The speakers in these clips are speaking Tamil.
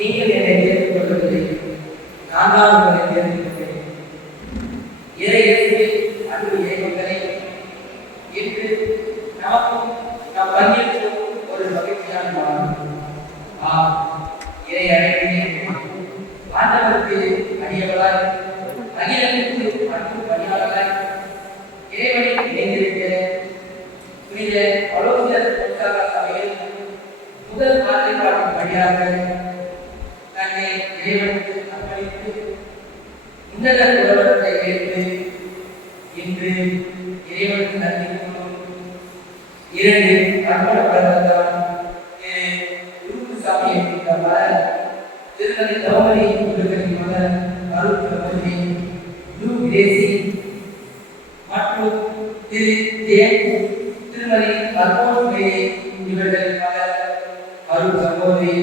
நீங்கள் என்னை தேர்ந்து கொள்ளவில்லை, நான் தான் உங்களை தேர்ந்து கொண்டேன். இறை அன்பு இறைமக்களே, இன்று நமக்கும் நாம் பங்கேற்கும் ஒரு மகிழ்ச்சியான நாள். இறை அழைப்பிலே ஆண்டவருக்கு அடியவராய், அகிலத்திற்கு அன்பு பணியாளராய் இறைவனை இணைந்திருக்கிற புனித அலோசியஸ் சபையில் முதல் வார்த்தை பாடும் வழியாக தன்னை இறைவனுக்கு அர்ப்பணித்து உன்னத உலகத்தை ஏற்று இன்று இறைவனுக்கு நன்றி கூறும் இரண்டு அர்ப்பணப்படத்தான் குருசாமி என்கின்ற மலர், திருமதி தவமணி முருகன் மலர், அருள் பிரபதி குரு விதேசி மற்றும் திருமதி அல்போன்ஸ் இவர்கள் மலர், அருள் சகோதரி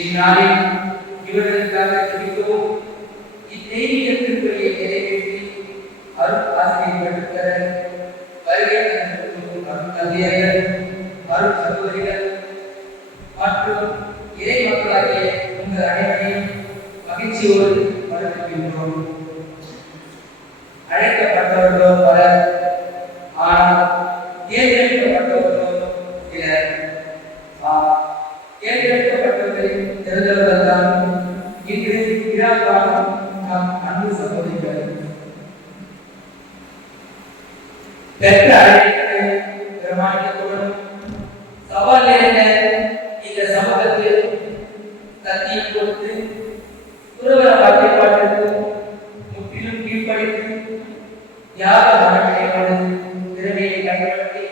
இந்நாளில் இவர்களுக்காக ஜெபிக்கவும் இத்தெய்வீக திருப்பலியை நிறைவேற்றி அருள் ஆசிரியர் பெற்ற வருகை அருள் தந்தையர்கள், அருள் சகோதரிகள் மற்றும் இறை மக்களாகிய உங்கள் அனைவரையும் மகிழ்ச்சியோடு வரவேற்கின்றோம். அழைக்கப்பட்டவர்களோ பலர், ஆனால் தேர்ந்தெடுக்கப்பட்டவர்களோ சிலர். தேர்ந்தெடுக்கப்பட்டவர்களின் தெரிந்தவர்கள் தான் இன்று விழாக்காலம் நம் அன்பு சகோதரிகள். பெற்ற அழைப்பை பிரமாணிக்கத்தோடும் சவால் நிறைந்த இந்த சமூகத்தில் சத்தியம் கொடுத்து துறவர வார்த்தைப்பாட்டிற்கு முற்றிலும் கீழ்ப்படித்து தியாக மனநிலையோடு திறமையை பயன்படுத்தி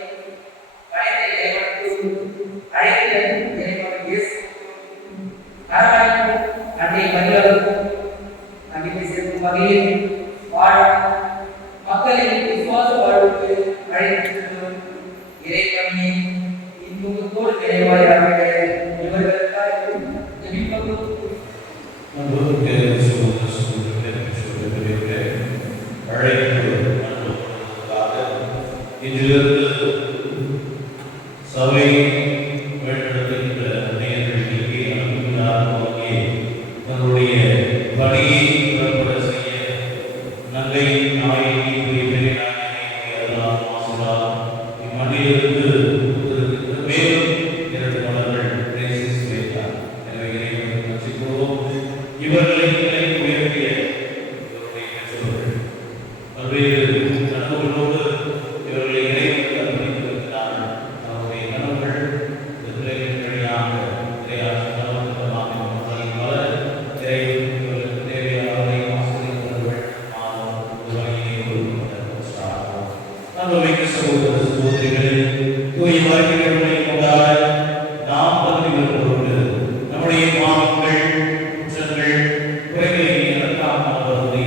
படைத்த இறைவனுக்கு அழைத்த இறைவன் இயேசு அரவணைக்கும் அன்னை மரியாதைக்கும் நம்பிக்கை சேர்க்கும் வகையில் வாழ மக்களின் விசுவாச வாழ்வுக்கு அழைத்து செல்லும் இறைவனை இன்பத்தோடு நிறைவாயாக இவர்களுக்காக ஜெபிப்பதும் சபை வழிநடத்துகின்ற நேயர்களுக்கு அனுப்பினார் தன்னுடைய பணியை புறப்பட செய்ய நங்கை நாயகி பெரிய இம்மண்ணிலிருந்து மேலும் 2 மலர்கள் வைத்தார். எனவே இறைவனுக்கு நன்றி கூறுவோம். இவர்களை உயர்த்திய இவருடைய பெற்றோர்கள் பல்வேறு கனவுகளோடு இவர்களை இறைவனுக்கு அர்ப்பணித்திருக்கிறார்கள். அவருடைய கனவுகள் பிள்ளைகளின் வழியாக இறைவனுக்கு தேவையானதை ஆசிரியர்கள் அன்புமிக்க சகோதர சகோதரிகளே, தூய வாழ்க்கைகளை கொண்டாட நாம் பகுதி வருவதோடு நம்முடைய பாவங்கள், குற்றங்கள், குறைகளை இறக்காமலை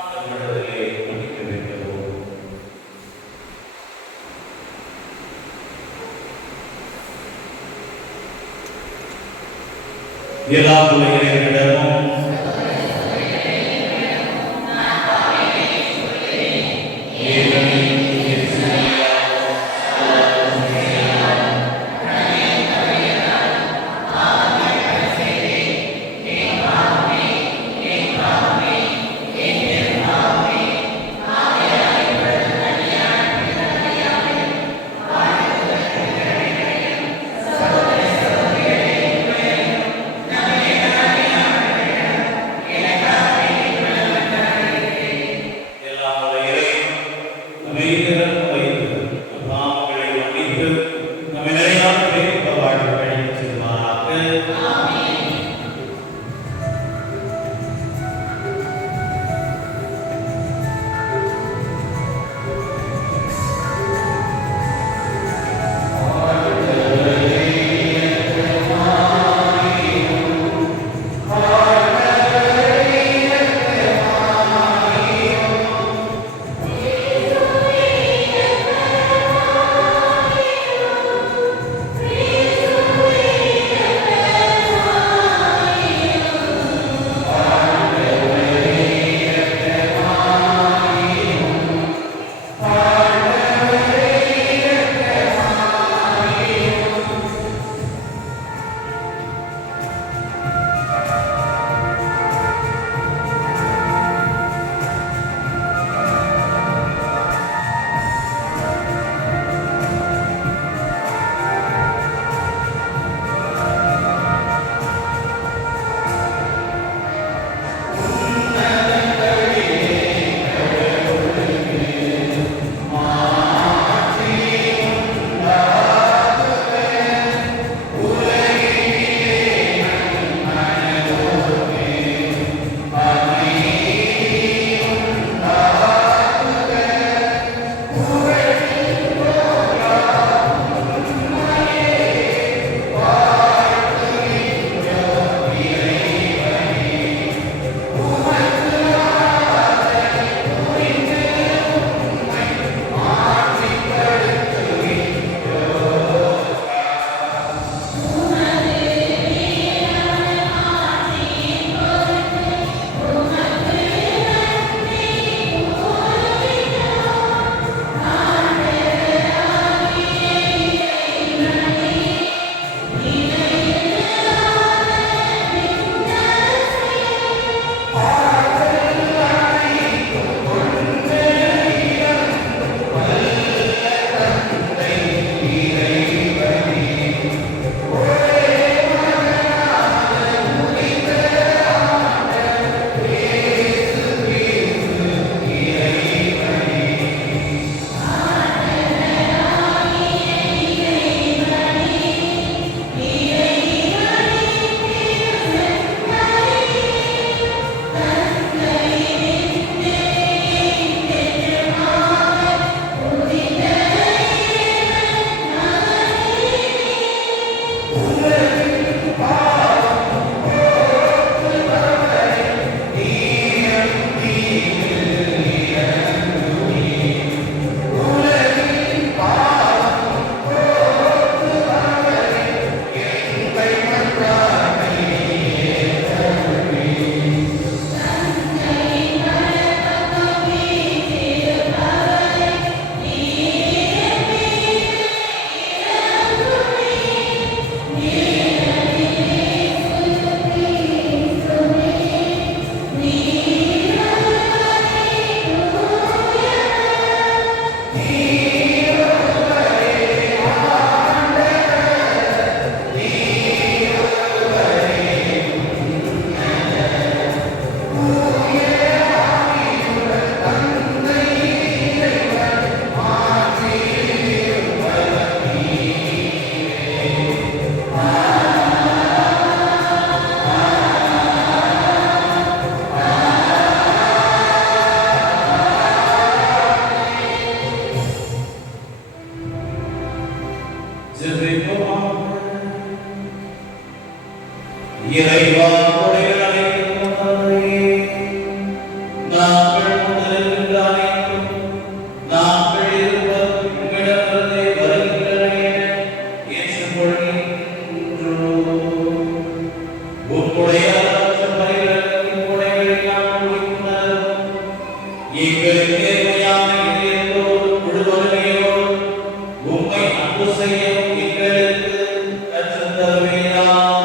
அந்த கடவுளை மன்னிக்க வேண்டும். எல்லா பிள்ளைகளிடமும் இறைவா கொடைகள் அனைத்தும் தந்தையே, நாங்கள் முதலில் அனைத்தும் நாங்கள் இருப்பது உம்மிடமிருந்தே வருகின்றன என ஏற்றுக்கொள்கின்றோம். உம்முடைய அளவற்ற பரிவுகளின் கொடைகளை நாங்கள் உய்த்துணர்வோம். எங்களின் நேர்மையான இதயத்தோடு முழு வலிமையோடு உம்மை அன்பு செய்யவும் எங்களுக்கு கற்றுத் தருவீராக.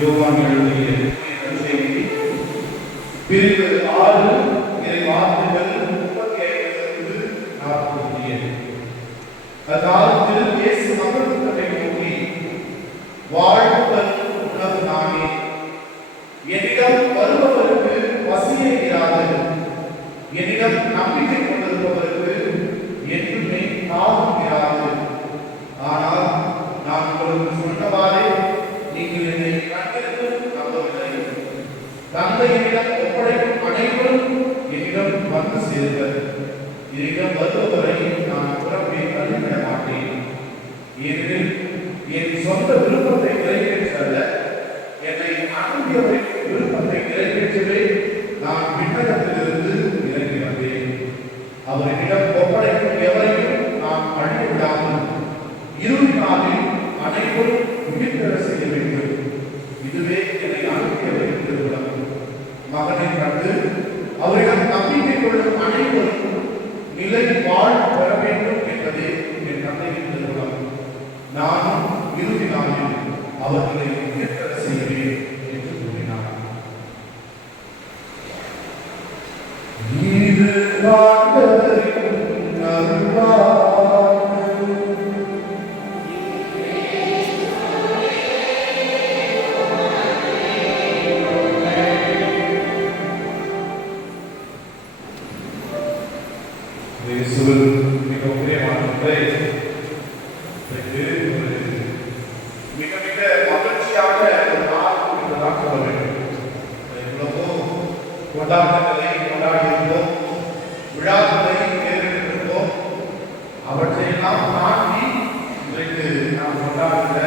யோவான் எழுதிய நற்செய்தி பிரிவு 6 இறை வார்த்தைகள் 35 47. அக்காலத்தில் இயேசு மக்களுக்கு நோக்கி, வாழ்வு தரும் உணவு நானே, என்னிடம் வருபவருக்கு பசியே இராது, என்னிடம் நம்பிக்கை கொண்டிருப்பவருக்கு என்றுமே தாகம் இராது. ஆனால் நான் உங்களுக்கு சொன்னவாறே நீங்கள் என்னை கண்டிருந்து நம்பவில்லை. தந்தையிடம் ஒப்படைக்கும் அனைவரும் என்னிடம் வந்து சேர்வர். என்னிடம் வருபவரை நான் புறம்பே தள்ளிவிட மாட்டேன். ஏனெனில் என் சொந்த விருப்பத்தை நிறைவேற்றல்ல, என்னை அனுப்பியவரின் விருப்பத்தை நிறைவேற்றவே நான் விண்ணகத்திலிருந்து இறங்கி வந்தேன். அவரிடம் ஒப்படைக்கும் எவரையும் நான் அழிய விடாமல் இறுதி நாளில் அனைவரும் உயிர்த்தெழ செய்ய வேண்டும். இதுவே என்னை அனுப்பியவரின் திருவிழம். மகனை கண்டு அவரிடம் நம்பிக்கை கொள்ளும் அனைவரும் நிலை வாழ் பெற வேண்டும் என்பதே என் தந்தையின் திருவிழம். நானும் இறுதி நாளில் அவர்களை உயிர்த்தெழ செய்வேன் என்று கூறினார். இது ஆண்டவரின் அருள்வாக்கு. இயேசுவில் மிக பிரியமானவர்களே, மிக மிக மகிழ்ச்சியாக ஒரு நாள் என்றுதான் சொல்ல வேண்டும். எவ்வளவோ கொண்டாட்டங்களை கொண்டாடியிருந்தோம், விழாக்களை ஏறியிருந்தோம். அவற்றையெல்லாம் தாண்டி இன்றைக்கு நாம் கொண்டாடுகிற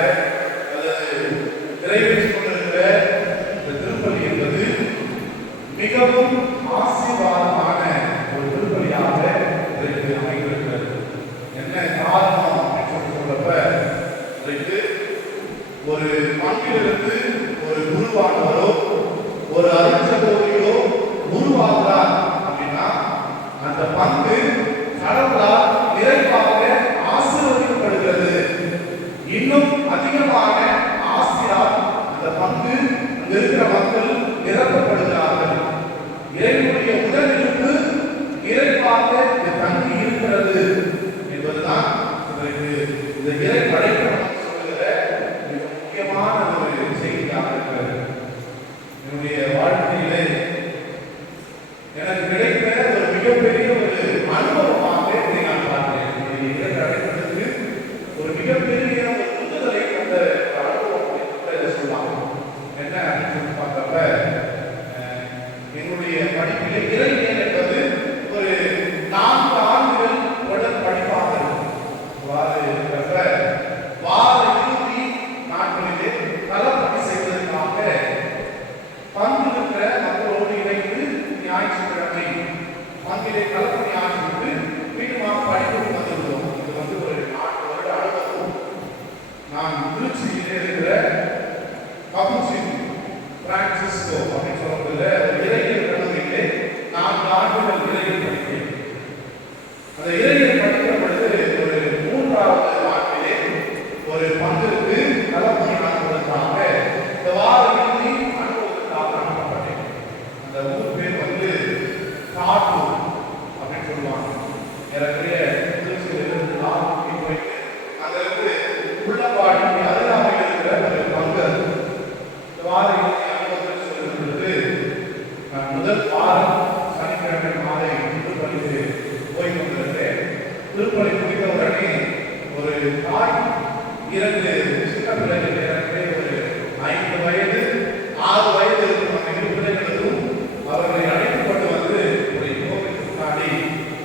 அல்லது நிறைவேற்றிக் கொண்டிருக்கிற இந்த திருப்பலி என்பது மிகவும் ஆசீர்வாதமான ஒரு திருப்பலியாக இன்றைக்கு அமைந்திருக்கிறது. என்ன காரணம் அப்படின்னு சொல்றப்ப, இன்றைக்கு ஒரு பங்கிலிருந்து ஒரு குருவானவரோ ஒரு அருட்சகோதரியோ உருவாகிறார் அப்படின்னா அந்த பங்கு கடவுளால் நிறைவாக ஆசீர்வதிக்கப்படுகிறது. இன்னும் அதிகமாக ஆசியால் அந்த பங்கு இருக்கிற மக்கள் நிரப்பப்படுகிறார்கள். இறைவனுடைய உடலிருப்பு நிறைவாக தங்கி இருக்கிறது என்பதுதான் இந்த இறை படைப்பு சொல்லுகிற மிக முக்கியமான ஒரு செய்தியாக இருக்கிறது. என்னுடைய வாழ்க்கையிலே எனக்கு கிடைத்த ஒரு மிகப்பெரிய ஒரு அனுபவமாக இதை நான் பார்த்தேன். என்னுடைய இறை படைப்பதற்கு ஒரு மிகப்பெரிய ஒரு உந்துதலை கொண்ட அனுபவம் சொல்லலாம். என்ன அப்படின்னு பார்க்கிறப்ப, என்னுடைய படிப்பிலே இறையியல் என்பது ஒரு 4 ஆண்டுகள் தொடர் படிப்பாக இருக்கும். இருக்கிறப்ப வார இறுதி நாட்களிலே தளப்பணி செய்வதற்காக பங்கிருக்கிற மக்களோடு இணைந்து ஞாயிற்றுக்கிழமை பங்கிலே தளப்பணி ஆற்றிவிட்டு மீண்டுமாக படிக்க வந்திருந்தோம். இது ஒரு 4 வருட அனுபவம். நான் திருச்சியிலே இருக்கிற கபுச்சின் பிரான்சிஸ்கோ அப்படின்னு சொல்லப்படுகிற ஒரு இறையியல் கல்லூரியிலே 4 ஆண்டுகள் இறையியல் படித்தேன். அந்த இறையியல் படிக்கிற பொழுது ஒரு 3வது ஆண்டிலே ஒரு பங்கிற்கு தளப்பணி ஆற்றுவதற்காக இந்த வார இறுதி அனுபவத்திற்காக அனுப்பப்பட்டேன். அந்த ஊர் பேர் காட்டூர் அப்படின்னு சொல்லுவாங்க. ஏறக்குறைய திருச்சியிலிருந்து 4 போயிட்டு அங்கிருந்து உள்ளப்பாடி அருகாமையில் இருக்கிற ஒரு பங்கு. இந்த வார இறுதி அனுபவத்தில் சொல்லுகிறது, நான் முதல் வாரம் சனிக்கிழமை மாலை திருப்பலிக்கு போய் கொண்டிருந்தேன். திருப்பலி முடிந்த உடனே ஒரு தாய் 2 சின்ன பிள்ளைகள் ஏறக்குறைய ஒரு 5 வயது 6 வயது இருக்கும் அந்த 2 பிள்ளைகளுக்கும் அவர்களை அழைத்துக் கொண்டு வந்து ஒரு கோவிலுக்கு முன்னாடி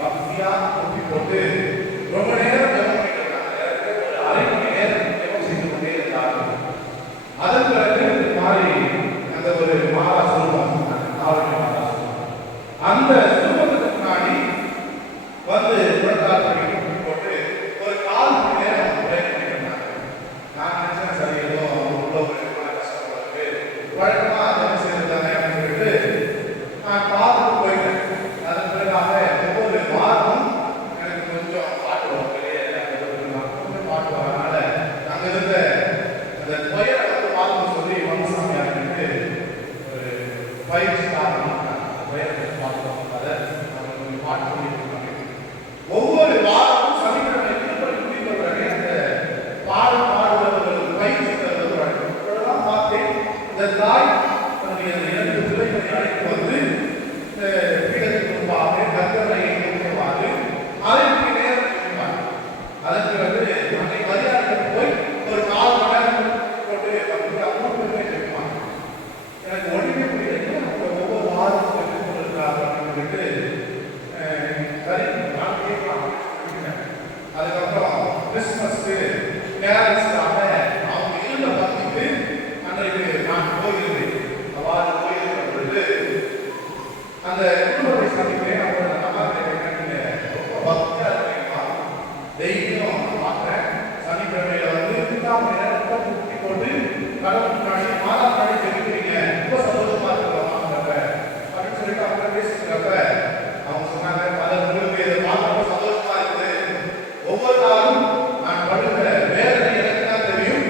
பக்தியா தூக்கி போட்டு ரொம்ப நேரம் ஜெபம் பண்ணிட்டு இருந்தாங்க. ஒரு அரை மணி நேரம் ஜெபம் செய்து கொண்டே இருந்தார்கள். அதன் பிறகு மாறி அந்த ஒரு மாலா சொல்லுவாங்க, நாவல் மாலா சொல்லுவாங்க. அந்த சொல்வதற்கு முன்னாடி வந்து புறத்தால் போட்டு ஒரு 4 மணி நேரம் பிரேக் பண்ணிட்டு இருந்தாங்க. நான் நினைச்சேன், சரி ஏதோ கேரக்டர்ஸாக அவங்க இருந்த பகுதிக்கு அன்றைக்கு நான் போயிருந்தேன். அவ்வாறு போயிருக்கிற பொழுது அந்த குடும்பத்தை சந்திக்கிறேன். அவங்க நல்லா ரொம்ப பக்தியாக இருக்கீங்களா, டெய்லியும் பார்க்குறேன். சனிக்கிழமையில வந்து 2ஆம் மணி நேரம் கூட்டி போட்டு கடவுள் முன்னாடி மாதா முன்னாடி தெரிவிக்கிறீங்க, ரொம்ப சந்தோஷமா இருக்கிறோம் அப்படின்னு சொல்லிட்டு அவங்க பேசிக்கிறப்ப அவங்க சொன்னாங்க, அதை உங்களுக்கு இதை பார்க்க சந்தோஷமா இருக்குது. ஒவ்வொரு நாளும் நான் படுகிற வேதனை எனக்கு தான் தெரியும்.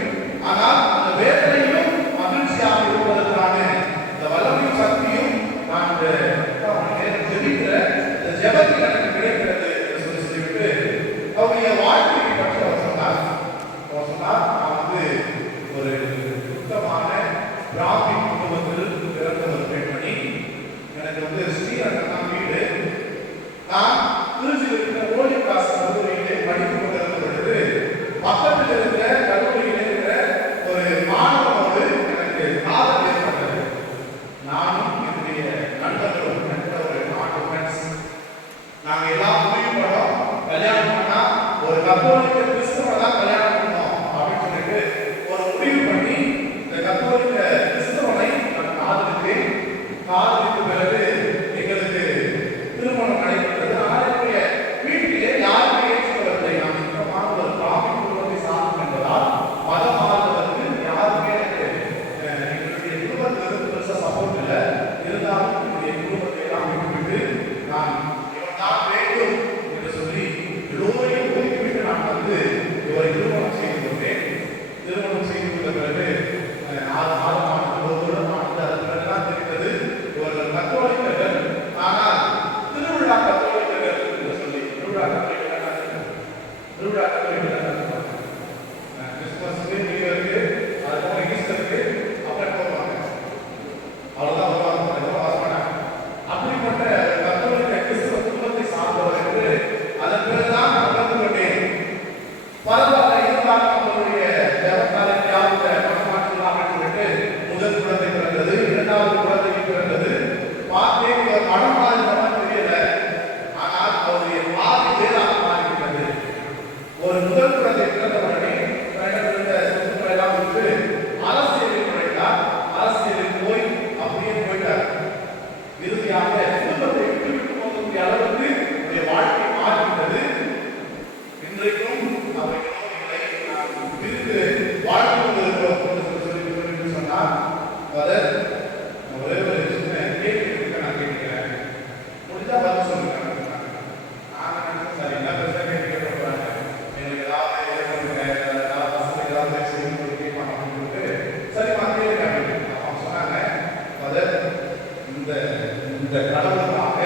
ஆனால் அந்த வேதனையும் மகிழ்ச்சியாக இருப்பதற்கான இந்த வல்லமையும் சக்தியும் நான் ஜெபிக்கிற இந்த ஜெபத்தில் எனக்கு கிடைக்கிறது என்று சொல்லிவிட்டு அவருடைய வாழ்க்கையை பற்றி அவர் சொன்னார். நான் வந்து ஒரு சுத்தமான பிராமி குடும்பத்தில் பிறந்த ஒரு பெண்மணி. எனக்கு வந்து ஸ்ரீரங்கம் தான் வீடு. நான் திருச்சியில் இருக்கிற ஓலிகாஸ் கல்லூரியிலே படித்துக் கொண்டிருந்த பொழுது பக்கத்தில் இருக்கிற கல்லூரியிலே இருக்கிற ஒரு மாணவனோடு எனக்கு காதல் ஏற்பட்டது. நானும் என்னுடைய நண்பர்களும் ஒரு 4 ஃப்ரெண்ட்ஸ், நாங்கள் எல்லாம் முடிவு பண்ணோம், கல்யாணம் பண்ணா ஒரு கத்தோலிக்க கிறிஸ்தவனை தான் கல்யாணம் பண்ணோம் அப்படின்னு சொல்லிட்டு ஒரு முடிவு பண்ணி இந்த கத்தோலிக்க கிறிஸ்தவனை நான் காதலித்த பிறகு எங்களுக்கு திருமணம் நடைபெற்றது. ஆனால் என்னுடைய வீட்டிலே யாருமே ஏற்றுக்கொள்ளவில்லை. நான் சுத்தமான ஒரு பிராமி குடும்பத்தை சார்ந்தோம் என்பதால் மதம் மாறுவதற்கு யாருமே எனக்கு எங்களுடைய குடும்பத்திலிருந்து பெருசாக சப்போர்ட் இல்லை. இருந்தாலும் என்னுடைய குடும்பத்தை எல்லாம் விட்டுவிட்டு நான் இவன் தான் வேண்டும் என்று சொல்லி எல்லோரையும் ஒதுக்கிவிட்டு நான் வந்து இவரை திருமணம் செய்து கொண்டேன். திருமணம் செய்து கொண்ட பிறகு 4 மாதம் அதன் பிறகுதான் தெரிந்தது இவர்கள் கத்தோலிக்கர்கள். ஆனால் திருவிழா கத்தோலிக்கர்கள் என்று சொல்லி திருவிழா கத்தோலிக்கர்கள் கிறிஸ்துமஸ்க்கு, நியூ இயருக்கு, அதுக்கப்புறம் ஈஸ்டருக்கு அப்புறம் போவாங்க. அவ்வளோதான் வருவாங்க, வரமாட்டாங்க. அப்படிப்பட்ட கத்தோலிக்க கிறிஸ்துவ குடும்பத்தை சார்ந்தவர் என்று அதன் பிறகுதான் நான் கலந்து கொண்டேன். பரவாயில்ல, இருந்தாலும் அவருடைய ஜபக்காலையாவது மனமாற்றலாம் என்று முதல் குழந்தை பிறந்தது, 2வது குழந்தை பிறந்தது. பார்த்தேன் மனம் மாறிதான் தெரியல, ஆனால் அவருடைய பாதி வேறாக மாறிவிட்டது. ஒரு முதல் குழந்தை பிறந்த உடனே சொத்துக்களை எல்லாம் விட்டு அரசியலில் நுழைந்தார். அரசியலில் போய் அப்படியே போயிட்டார். இறுதியாக குடும்பத்தை விட்டு போகக்கூடிய அளவுக்கு அவருடைய வாழ்க்கை மாறிவிட்டது. இன்றைக்கும் அவைகளும் இல்லை, நான் பிரித்து வாழ்ந்து கொண்டிருக்கிறோம் என்று சொன்னார். ஒரே ஒரு சின்ன கேள்வி நான் கேட்கிறேன், முடிஞ்சா பதில் சொல்லுங்க. நான் நினைச்சேன் சரி என்ன பெருசாக கேட்க போறாங்க, எங்களுக்கு ஏதாவது வசதி ஏதாவது செய்யணும் கேட்பாங்க அப்படின்னு சொல்லிட்டு சரி கேள்வி அப்படின்னு அவங்க சொன்னாங்க, இந்த கடவுளுக்காக,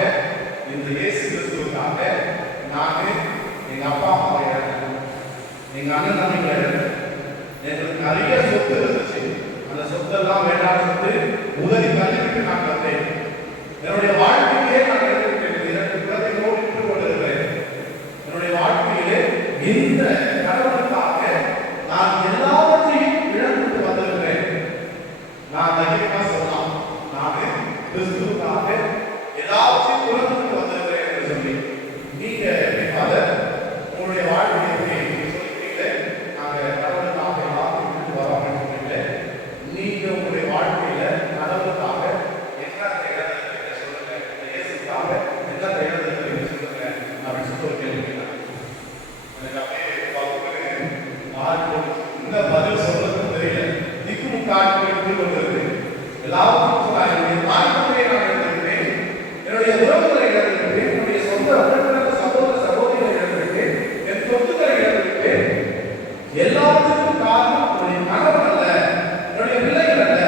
இந்த இயேசு கிறிஸ்துவுக்காக நான் எங்க அப்பா அம்மாவை இழந்தேன், எங்க அண்ணன் தம்பிகளை இழந்தேன். எங்களுக்கு நிறைய சொத்து இருந்துச்சு, அந்த சொத்தெல்லாம் வேண்டாம் சொல்லிட்டு உதவி தள்ளிவிட்டு நான் வந்தேன். என்னுடைய வாழ்க்கையிலே நான் இழந்துவிட்டேன். 2 குழந்தைகளோடு விட்டு கொண்டிருக்கிறேன். என்னுடைய வாழ்க்கையிலே இந்த கடவுளுக்காக நான் எல்லாவற்றையும் இழந்துட்டு வந்திருக்கிறேன். நான் தைரியமா சொல்லலாம், நான் கிறிஸ்துவுக்காக எல்லாவற்றையும் துறந்துட்டு வந்திருக்கிறேன் என்று சொல்லி நீங்க உங்களுடைய வாழ்க்கையை சொல்லிட்டீங்களே, நாங்கள் கடவுளுக்காக எல்லாத்தையும் விட்டு வரோம் அப்படின்னு சொன்னீங்களே, நீங்க உங்களுடைய வாழ்க்கையில கடவுளுக்காக என்ன இழந்திருக்கீங்க சொல்லுங்க, இந்த இயேசுக்காக என்ன இழந்திருக்கீங்க சொல்லுங்க அப்படின்னு சொல்லி ஒரு கேள்வி கேட்டாங்க. எனக்கு அப்படியே பார்த்து மாறி இந்த பதில் சொல்றதுன்னு தெரியல, திக்குமுக்காட்டு போய் கொண்டிருக்கு. எல்லாருக்கும் சொன்னாங்க, என்னுடைய தாய்மொழியை நான் இழந்திருக்கிறேன், என்னுடைய உறவுகளை இழந்திருக்கிறேன், என்னுடைய சொந்த உறவினர் சகோதர சகோதரிகளை இழந்திருக்கிறேன், என் சொத்துக்களை இழந்திருக்கிறேன். எல்லாத்துக்கும் காரணம் என்னுடைய கணவன் அல்ல, என்னுடைய பிள்ளைகள் அல்ல,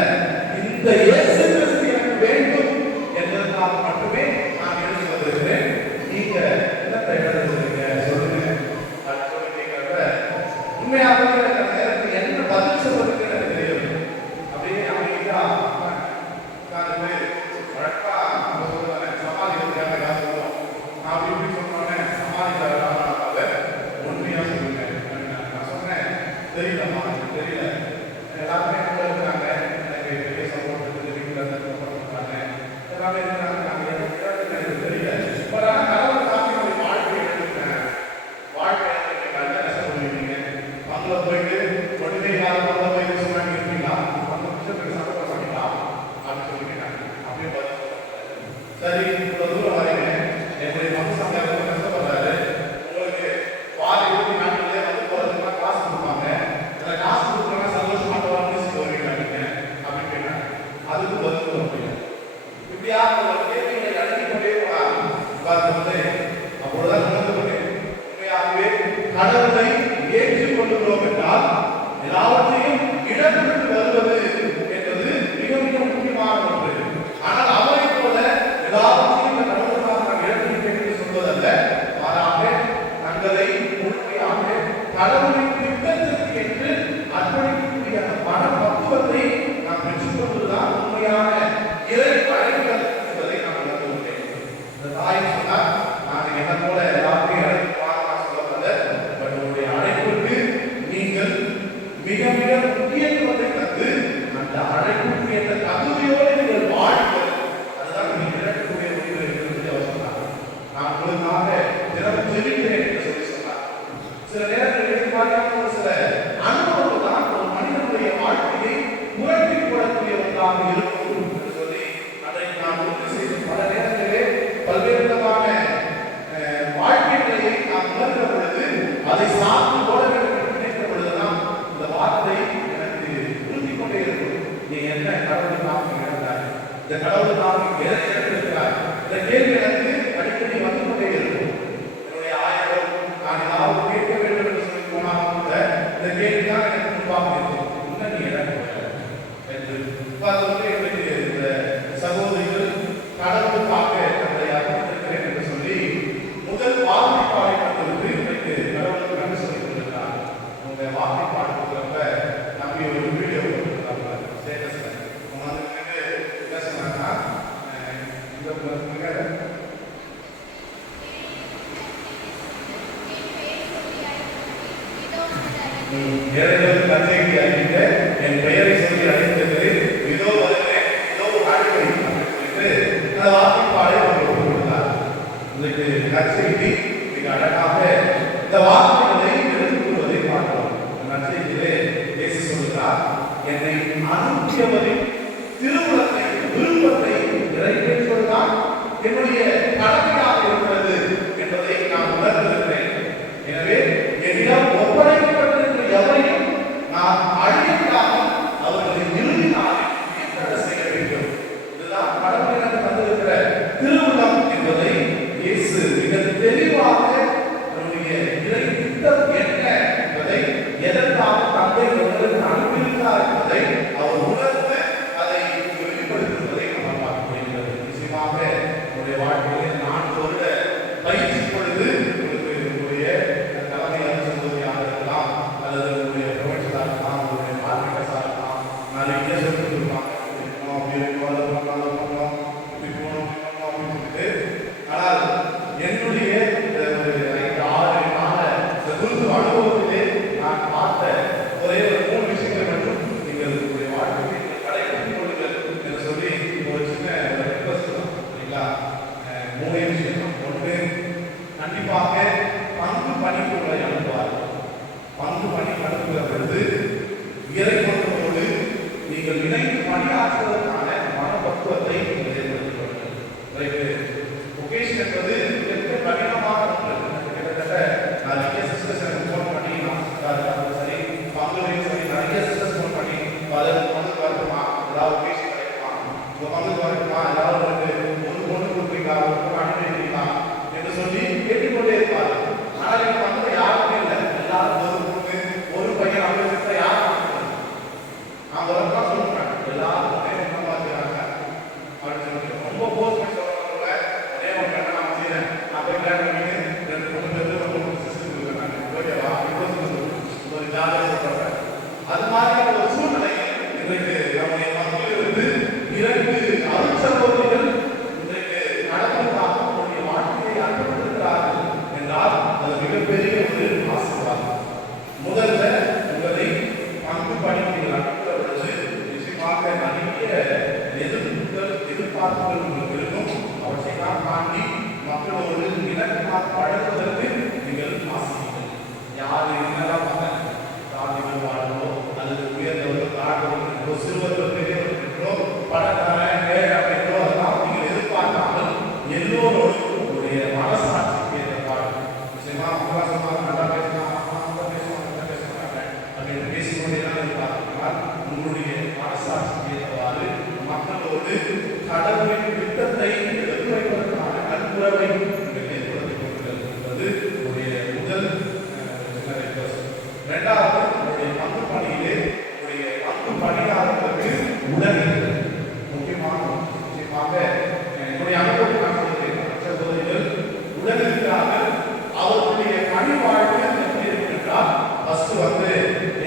இந்த இயேசு கிறிஸ்து எனக்கு வேண்டும் என்பதற்காக மட்டுமே நான் எழுதி வந்திருக்கிறேன். நீங்க என்னத்தை எழுதுறீங்க சொல்லுங்க அப்படின்னு சொல்லி கேட்கிறப்ப உண்மையாகவே அந்த நேரத்தில் என்ன பதில் சொல்றதுக்கு எனக்கு தெரியவில்லை. அப்படியே அமைதியா உட்கார்ந்து வழக்கா சொல்லுவாங்க, சமாளிக்கிறதுக்காக ஏதாவது சொல்லுவோம். நான் அப்படி இப்படி சொன்னோன்னே சமாளிக்கிறாங்க, உண்மையா சொல்லுங்க. நான் சொன்னேன், தெரியலம்மா, தெரியல, எல்லாருமே கூட இருக்காங்க, எனக்கு பெரிய சப்போர்ட் இருக்குது, வீட்டில் இருக்காங்க, எல்லாமே இருக்கிறாங்க, நாங்கள் எனக்கு தெரியல. இப்போ நான் கடவுள் சாமி வாழ்க்கை எழுதுறேன், வாழ்க்கை எழுதுறீங்க, கஷ்டம் சொல்லிட்டீங்க, மங்கள போயிட்டு உடனே யாரும் வந்து போய் சொன்னாங்க இருக்கீங்களா 10 நிமிஷத்துக்கு சண்டை பண்ணிட்டா அப்படின்னு சொல்லி கேட்டாங்க. அப்படியே பதில் சரி இவ்வளவு தூரம் வரீங்க, என்னுடைய மகன் சமையல் ரொம்ப கஷ்டப்படுறாரு, உங்களுக்கு வார இறுதி நாட்களிலே வந்து போறதுக்கு காசு கொடுப்பாங்க, அந்த காசு கொடுக்குறவங்க சந்தோஷமா போவாங்க வருவீங்க அப்படின்னு கேட்டாங்க. அதுக்கு பதில் சொல்ல முடியும். இப்படியா ஒரு கேள்விகளை அடக்கி கொண்டே போனாங்க. அப்பொழுதுதான் உணர்ந்து கொண்டேன், உண்மையாகவே கடவுளை ஏற்றுக்கொள்கிறோம் என்றால் எல்லாவற்றையும் இழந்து வருவது என்பது மிக மிக முக்கியமான ஒன்று. ஆனால் அவரை போல எல்லாவற்றையும் இந்த கடவுளுக்காக நாம் இழந்து என்று சொல்வதல்ல, மாறாக தங்களை முழுமையாக கடவுளின் திட்டத்திற்கு என்று அர்ப்பணிக்கக்கூடிய மன பக்குவத்தை நாம் பெற்றுக்கொள்வதுதான் உண்மையான இறை அழைப்புகள் என்பதை நாம் உணர்ந்து கொண்டேன். இந்த தாய் சொன்னார், நான் என்ன போல எல்லாத்தையும் இழந்துவாங்க நான் சொல்லப்பட்ட பட் உங்களுடைய அழைப்புக்கு நீங்கள் மிக மிக முக்கியத்துவத்தை தந்து அந்த அழைப்புக்கு என்ற தகுதியோடு நீங்கள் வாழ்ங்கள். அதுதான் நீங்கள் இழக்கக்கூடிய முடிவு என்று அவர் சொன்னார். நான் உங்களுக்காக தினமும் ஜெபிக்கிறேன் என்று சொல்லி சொன்னார். சில நேரங்களில் எதிர்பார்க்காத ஒரு சில அனுபவங்கள் தான் ஒரு மனிதனுடைய வாழ்க்கையை புரட்டி போடக்கூடிய ஒன்றாக இருக்கும் என்று சொல்லி அன்றைக்கு நான் உறுதி செய்து பல நேரங்களிலே பல்வேறு விதமான வாழ்க்கை நிலையை நாம் உணர்கிற பொழுது அதை சார்ந்து போட வேண்டும் என்று நினைக்கிற பொழுதுதான் இந்த வார்த்தை எனக்கு உறுதி கொண்டே இருக்கும். நீ என்ன கடவுளுக்காக இழந்தாய், இந்த கடவுளுக்காக எதை இழந்திருக்கிறாய், இந்த கேள்வி எனக்கு அடிக்கடி வந்து கொண்டே இருக்கும். என்னுடைய ஆயிரம் நான் ஏதாவது கேட்க வேண்டும் என்று சொல்லி போனாலும் கூட இந்த கேள்விதான் எனக்கு முன்பாக இருக்கும். இன்னும் நீ இழக்க என்று இந்த சகோதரிகள் கடவுளுக்காக தங்களை அர்ப்பணித்திருக்கிறேன் என்று சொல்லி முதல் வார்த்தைப்பாடை கொடுத்து இன்றைக்கு கடவுளுக்கு நன்றி சொல்லி கொண்டிருக்கிறார். உங்க வார்த்தைப்பாடு கொடுக்குறப்ப நம்பி ஒரு வீடியோ கொடுத்துருக்காங்க ஸ்டேட்டஸ்ல. அவங்க வந்து என்ன சொன்னாங்கன்னா ஏழைகளுக்கு நன்மைக்கு அறிவிக்க என் பெயரை சொல்லி அழைத்தது இதோ வருகிறேன், இதோ அழைப்பை சொல்லிட்டு அந்த வார்த்தைப்பாடை கொடுத்தார். இதுக்கு நற்செய்தி மிக அழகாக இந்த வார்த்தைகளை எடுத்துக்கொள்வதை பார்க்கிறோம். நற்செய்தியிலே இயேசு சொல்கிறார், என்னை அனுப்பியவரின் திருவுளத்தை விருப்பத்தை நிறைவேற்றுவதுதான் என்னுடைய கடமையாக இருக்கிறது என்பதை நான் உணர்ந்திருக்கிறேன். எனவே என்னிடம் ஒப்படைக்கப்பட்டிருக்கிற எவரையும் நான் அழியவிடாமல் அவர்களை இறுதி நாளில் செய்ய வேண்டும். இதுதான் கடவுள் எனக்கு தந்திருக்கிற திருவுளம் என்பதை இயேசு மிக தெளிவாக தன்னுடைய இறை திட்டம் என்ன என்பதை, எதற்காக தந்தை அவர்களுக்கு அனுப்பியிருக்கிறார் என்பதை அவர் உணர்ந்து அதை வெளிப்படுத்துவதை நாம் பார்க்க முடிகிறது. நிச்சயமாக என்னுடைய வாழ்க்கையிலே 4 வருட பயிற்சி பொழுது உங்களுக்கு உங்களுடைய தலைமை சந்தோஷமாக இருக்கலாம், அல்லது உங்களுடைய ப்ரொஃபஸராக இருக்கலாம், உங்களுடைய மார்க்கெட்டஸாக இருக்கலாம், நிறைய சொல்லி கொடுப்பாங்க அப்படி இருக்கும் அதை பண்ணலாம் இப்படி போகணும் அப்படின்னு சொல்லிட்டு. ஆனால் என்னுடைய ஒரு 5-6 நாள இந்த குருத்துவ அனுபவத்திலே நான் பார்த்த ஒரே ஒரு 3 விஷயங்களை மட்டும் நீங்கள் உங்களுடைய வாழ்க்கையை கடைபிடித்துக் கொள்ளுங்கள் என்று சொல்லி ஒரு சின்ன ரெக்வஸ்ட் தான் சரிங்களா. 3 விஷயம். ஒன்று, கண்டிப்பாக பங்கு பணிக்குள்ளே அனுப்புவார்கள். பங்கு பணி அனுப்புகிற பொழுது இறை கொண்டோடு நீங்கள் இணைந்து பணியாற்றுவதற்கான மனப்பக்குவத்தை நீங்கள் ஏற்படுத்திக் கொள்ளுங்கள். ஒகேஷன் என்பது மிக கடினமான ஒன்று. கிட்டத்தட்ட நிறைய சிஸ்டர்ஸ் எனக்கு ஃபோன் பண்ணி நான் சரி பங்குலையும் சரி நிறைய சிஸ்டர்ஸ் ஃபோன் பண்ணி பங்குக்கு வரட்டுமா, ஏதாவது ஒகேஷன் கிடைக்குமா, உங்கள் பங்குக்கு வரட்டுமா, ஏதாவது ஒரு பொண்ணு கொடுப்பீங்களா, ஒரு பொண்ணு அனுப்பிடுவீங்களா என்று சொல்லி கேட்டுக்கொண்டே இருப்பார்கள். ஆனால் எங்கள் பங்குல யாருமே இல்லை, எல்லாரும் ஒரு பொண்ணு ஒரு பையன் அப்படி யாரும் நான் வரலாம் சொல்லுவேன், எல்லாரும் பார்த்துக்கிறாங்க அப்படின்னு சொல்லிட்டு ரொம்ப போஸ்ட் பண்ணி சொல்றவங்கள அதே ஒரு கண்ணை நான் செய்யறேன், நான் போய் கிளாஸ் பண்ணி 2 பொண்ணு ரொம்ப சிஸ்டம் கொடுக்குறாங்க, ஓகேவா ஒரு ஜாதகம் சொல்றேன். அது மாதிரி ஒரு சூழ்நிலை இன்றைக்கு நம்முடைய மக்களிலிருந்து 2 அருட்சகோதரிகள் இன்றைக்கு நடப்பதற்காக நம்முடைய வாழ்க்கையை அர்ப்பணித்திருக்கிறார்கள் என்றால் அது மிகப்பெரிய ஒரு ஆசீர்வாதம். முதல்ல உங்களை பங்கு பணிக்கு அனுப்புகிற பொழுது நிச்சயமாக நிறைய எதிர்பார்ப்புகள் உங்களுக்கு இருக்கும். அவற்றையெல்லாம் தாண்டி மக்களோடு இணக்கமாக பழகுவதற்கு நீங்கள் ஆசைகள் யாரு என்னெல்லாம் பார்த்தாங்க பேசிக்கொண்டே தான் பார்த்தால் உங்களுடைய மனசாட்சிக்கு ஏற்றவாறு மக்களோடு கடவுளின் திட்டத்தை எடுத்துரைப்பதற்கான நட்புறவை நீங்கள் ஏற்படுத்திக் கொள்ளுங்கள் என்பது உங்களுடைய முதல். இரண்டாவது, உங்களுடைய பங்கு பணியிலே உங்களுடைய பங்கு பணியாளர்களுக்கு உடனிருங்கள். முக்கியமாக என்னுடைய அனுபவத்தை நான் சொல்கிறேன். சகோதரிகள் உடனிருக்கிறார்கள். அவர்களுடைய பணி வாழ்க்கை எப்படி இருக்கின்றால் ஃபர்ஸ்ட் வந்து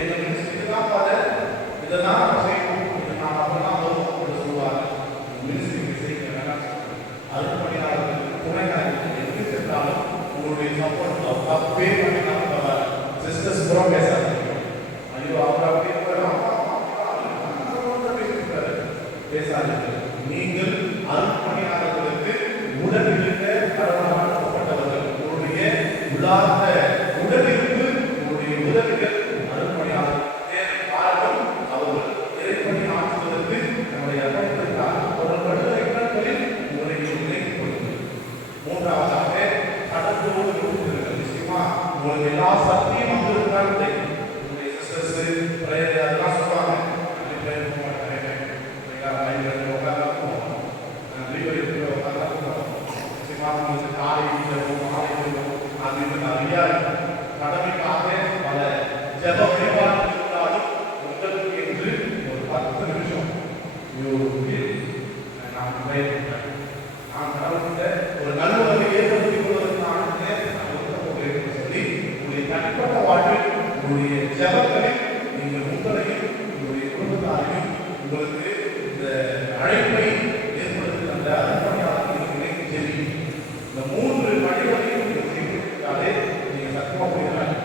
எங்கள் மினிஸ்ட்ரிக்கு ஃபாதர் இதெல்லாம் நம்ம செய்யணும், இது நான் அப்பெல்லாம் வருவோம் என்று சொல்லுவாங்க. மினிஸ்ட்ரிக்கு செய்ய வேண்டாம். அருட்பணியாளர்கள் துணையாளர்கள் எங்கு சென்றாலும் உங்களுடைய சப்போர்ட் தப்பே பண்ணினாலும் பரவாயில்ல. சிஸ்டர்ஸ் கூட பேசாதீங்க. ஐயோ அவர் அப்படியே பேசாதீர்கள். நீங்கள் அருட்பணியாளர்களுக்கு உடனிருக்க கடவுளாக்கப்பட்டவர்கள். உங்களுடைய உள்ளார்ந்த உடனிருப்பு, உங்களுடைய உதவிகள் அருட்பணியாளர்கள் காரணம் அவர்கள் இறைப்பணி ஆற்றுவதற்கு நம்முடைய அர்ப்பணித்தால் அவர்கள் இடங்களில் உங்களை இணைத்துக் கொள்ளுங்கள். மூன்றாவதாக கடத்தோடு கொடுத்திருக்கிறது. நிச்சயமா உங்களுக்கு எல்லா சக்தியும் வந்திருந்தால் உங்களுடைய சிஸ்டர்ஸ் பிரேயர் அதெல்லாம் சொல்லுவாங்க. கடமைக்காக பல ஜப வழிபாடுகள் இருந்தாலும் உங்களுக்கு என்று ஒரு 10 நிமிஷம் நான் கடவுள்கிட்ட ஒரு நல்லுறவை ஏற்படுத்திக் கொள்வதற்கான நேரத்தை நான் ஒதுக்க போகிறேன் சொல்லி உங்களுடைய தனிப்பட்ட வாழ்வில் உங்களுடைய ஜபங்களில் நீங்கள் உங்களையும் உங்களுடைய குடும்பத்தாரையும் உங்களுக்கு இந்த அழைப்பை ஏற்படுத்தி அந்த அர்ப்பணியாளர்கள் இணைத்து செல்வி இந்த 3 வழிகளையும் நீங்கள் செய்திருக்காலே நீங்கள் சத்தமாக போகிறாங்க.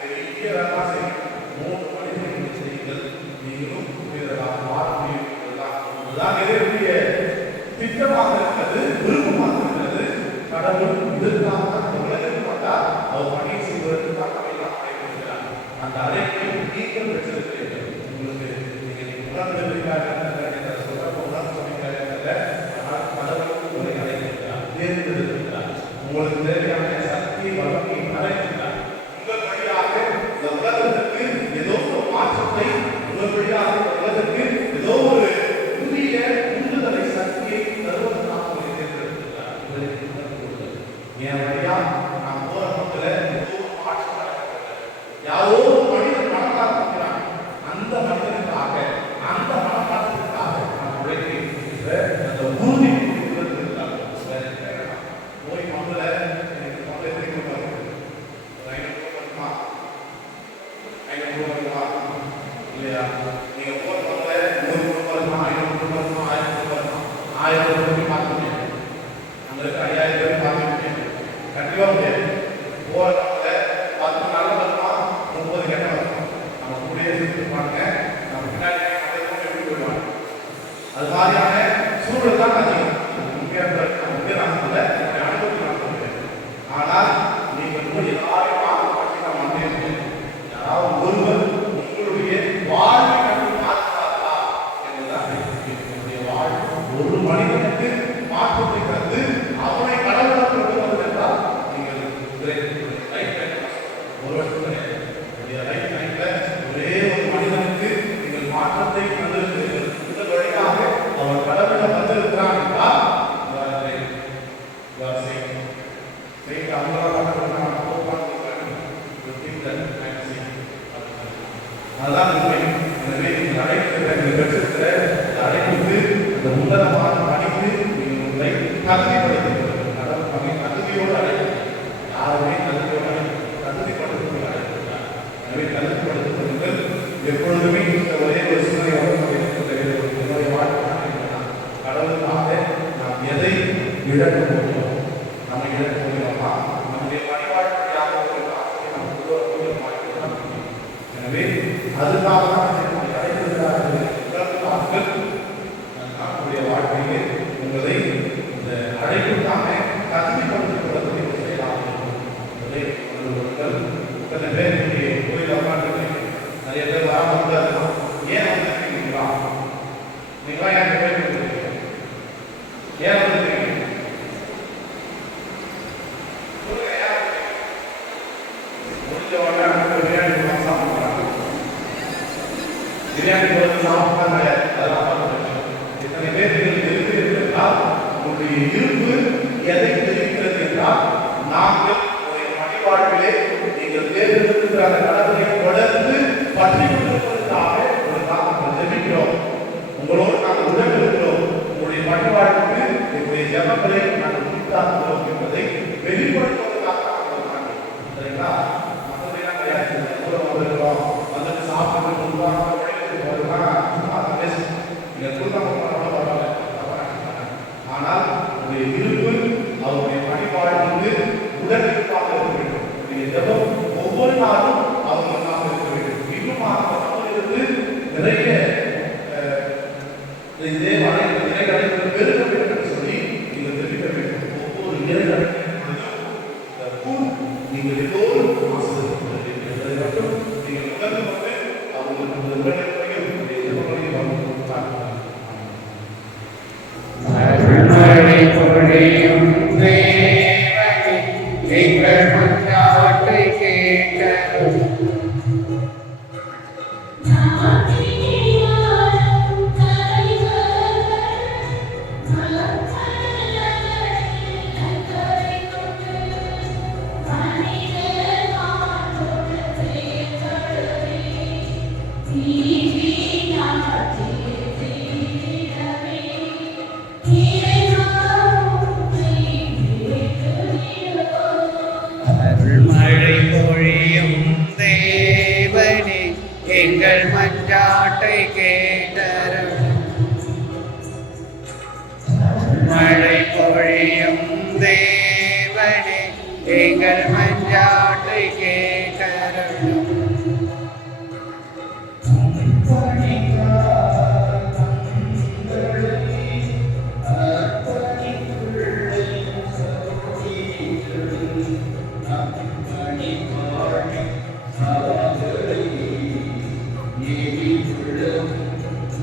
பெரிய செய்யும் 3 வழிகளை நீங்கள் செய்யுங்கள். நீங்களும் புரிதலாம் வாழ முடியும். இதுதான் நிறைய திட்டமாக இருக்கிறது, விருப்பமாக இருக்கிறது. கடவுள் இதற்காக அந்த உலகில் மாட்டார், அவர் பணியை செய்வதற்கு தான் அவையெல்லாம் அழைக்கிறார். அந்த அழைப்பை நீங்கள் பெற்றிருக்கிறீர்கள். உங்களுக்கு நீங்கள் உணர்ந்திருக்கிறார்கள் சொல்றப்ப உணர்ந்து சொல்லிக்கிறார்கள். ஆனால் கடவுள் உங்களை அழைக்கிறார், தேர்ந்தெடுக்கிறார். உங்களுக்கு தேவையான சக்தி வளர்ச்சி அழைக்கிறார். உங்கள் வழியாக இந்த உலகத்திற்கு ஏதோ ஒரு மாற்றத்தை, உங்கள் வழியாக இந்த உலகத்திற்கு ஏதோ ஒரு புதிய உந்துதலை சக்தியை தருவதற்காக உங்களை தேர்ந்தெடுக்கிறார். என் வழியா நான் போற மக்கள் ஏதோ ஒரு மாற்றம் நடக்கிறது. யாரோ ஒரு மனிதன் மனதாக இருக்கிறான். அந்த மனிதனுக்காக, அந்த மனமாற்றத்திற்காக நான் உழைக்கிறேன் என்ற அந்த உறுதி போய் மக்களை எனக்கு மக்களை தெரிவிக்க 500 வருமா இல்லையா? நீங்க போற மக்களை 100 குடும்பம் வருமா, 500 குடும்பம் வருமா, 1000 குடும்பம் வருமா, 1000 பேர் பார்க்க முடியாது. அங்க இருக்க 5000 பேர் பார்க்க முடியாது. கண்டிப்பா முடியாது. போற மக்களை 10 நல்ல வருமா, 30 கெட்ட வருமா. நம்ம கூடயே இருப்பாங்க, நம்ம பின்னாடி எப்படி போயிடுவாங்க. அது மாதிரியான சூழல் தான் அதிகம். ஆனால் நீங்கள் போய் எல்லாரையும் மாற்றப்பட்டு மாட்டேன். யாராவது ஒருவர் உங்களுடைய வாழ்வை மாற்றாதா என்பதுதான் என்னுடைய வாழ்வு. ஒரு மனிதனுக்கு மாற்றத்தை தந்து அவனை கடவுளாக கொண்டு வருவது என்றால் நீங்கள் ஒரு வருஷத்துல லைஃப் டைம்ல ஒரே ஒரு மனிதனுக்கு நீங்கள் மாற்றத்தை தந்திருக்கிறீர்கள். இந்த வழியாக அவன் கடவுளை வந்திருக்கிறான் என்றால் அதுதான் உண்மை. எனவே நீங்கள் அழைக்கிற பெற்றிருக்கிற அழைப்புக்கு அந்த உன்னதமான பணிக்கு நீங்கள் உங்களை தகுதிப்படுத்திக் கொள்ளுங்கள். தகுதியோடு அழைக்கிறார். யாருமே தகுதியோடு தகுதிப்படுத்தி அழைக்கிறார். எனவே தகுதிப்படுத்திக் கொள்ளுங்கள். எப்பொழுதுமே இந்த ஒரே ஒரு சூழ்நிலையோடு என்னுடைய வாழ்க்கை கடவுளுக்காக நாம் எதை இழக்க முடியும், நம்ம இழக்க முடியுமா? நம்முடைய பணி வாழ்க்கையாக ஒரு ஆசையை நாம் உருவாக்க முடியும். எனவே அதுக்காக தான் அழைக்கிறார்கள். நம்முடைய வாழ்க்கையை உங்களை இந்த அழைப்புக்காக தகுதிப்படுத்திக் கொள்ளக்கூடிய ஒரு செயலாக என்பதை இத்தனை பேர் கோயில் உட்காந்து நிறைய பேர் வராமல் ஏன் வந்துருக்கீங்களா? நீங்களா ஏன் கோயில் ஏன் வந்துருக்கீங்க? முடிஞ்ச உடனே பிரியாணி போட்டு சாப்பிட்டாங்க அதெல்லாம் பார்க்கணும். இத்தனை பேர்கள் இருக்கு என்றால் உங்களுடைய இருப்பு எதை தெரிவிக்கிறது என்றால் நாங்கள் மணி வாழ்விலே நீங்கள் தேர்ந்தெடுக்கிற அந்த கடமையை தொடர்ந்து பற்றி கொண்டிருப்பதற்காக நாங்கள் ஜெபிக்கிறோம். உங்களோடு நாங்கள் உடன் இருக்கிறோம். உங்களுடைய மணி வாழ்வுக்கு எங்களுடைய ஜெபங்களை நாங்கள் உரித்தாக்குகிறோம் என்பதை வெளிப்படுத்துவதற்காக நாங்கள் சரிங்களா? மற்றபடியெல்லாம் கிடையாது. வந்திருக்கிறோம் வந்துட்டு சாப்பிட்டு ஆனால் உங்களுடைய இருப்பு அவருடைய பணிபாடுக்கு உடனடியாக இருக்க வேண்டும். ஜெபம் ஒவ்வொரு நாளும் அவர்களுக்காக இருக்க வேண்டும். இன்னும் அவர்களிருந்து நிறைய இறைகளைகள் பெருக வேண்டும் என்று சொல்லி நீங்கள் தெரிவிக்க வேண்டும். ஒவ்வொரு இறைகளைக்கும் நீங்கள் எல்லோரும் ஆசிரியர் என்பதை மட்டும் நீங்கள் உணர்ந்து கொண்டு அவர்களுக்கு உடனடியாக ஜெபங்களையும் கொடுத்தார்கள். அருள்மழை பொழியும் தேவனே, எங்கள் மன்றாட்டை கேட்டருளும். அருள்மழை பொழியும் தேவனே, எங்கள் மன்றாட்டை கேட்டருளும். அருள்மழை பொழியும் தேவனே, எங்கள் மன்றாட்டை கேட்டருளும்.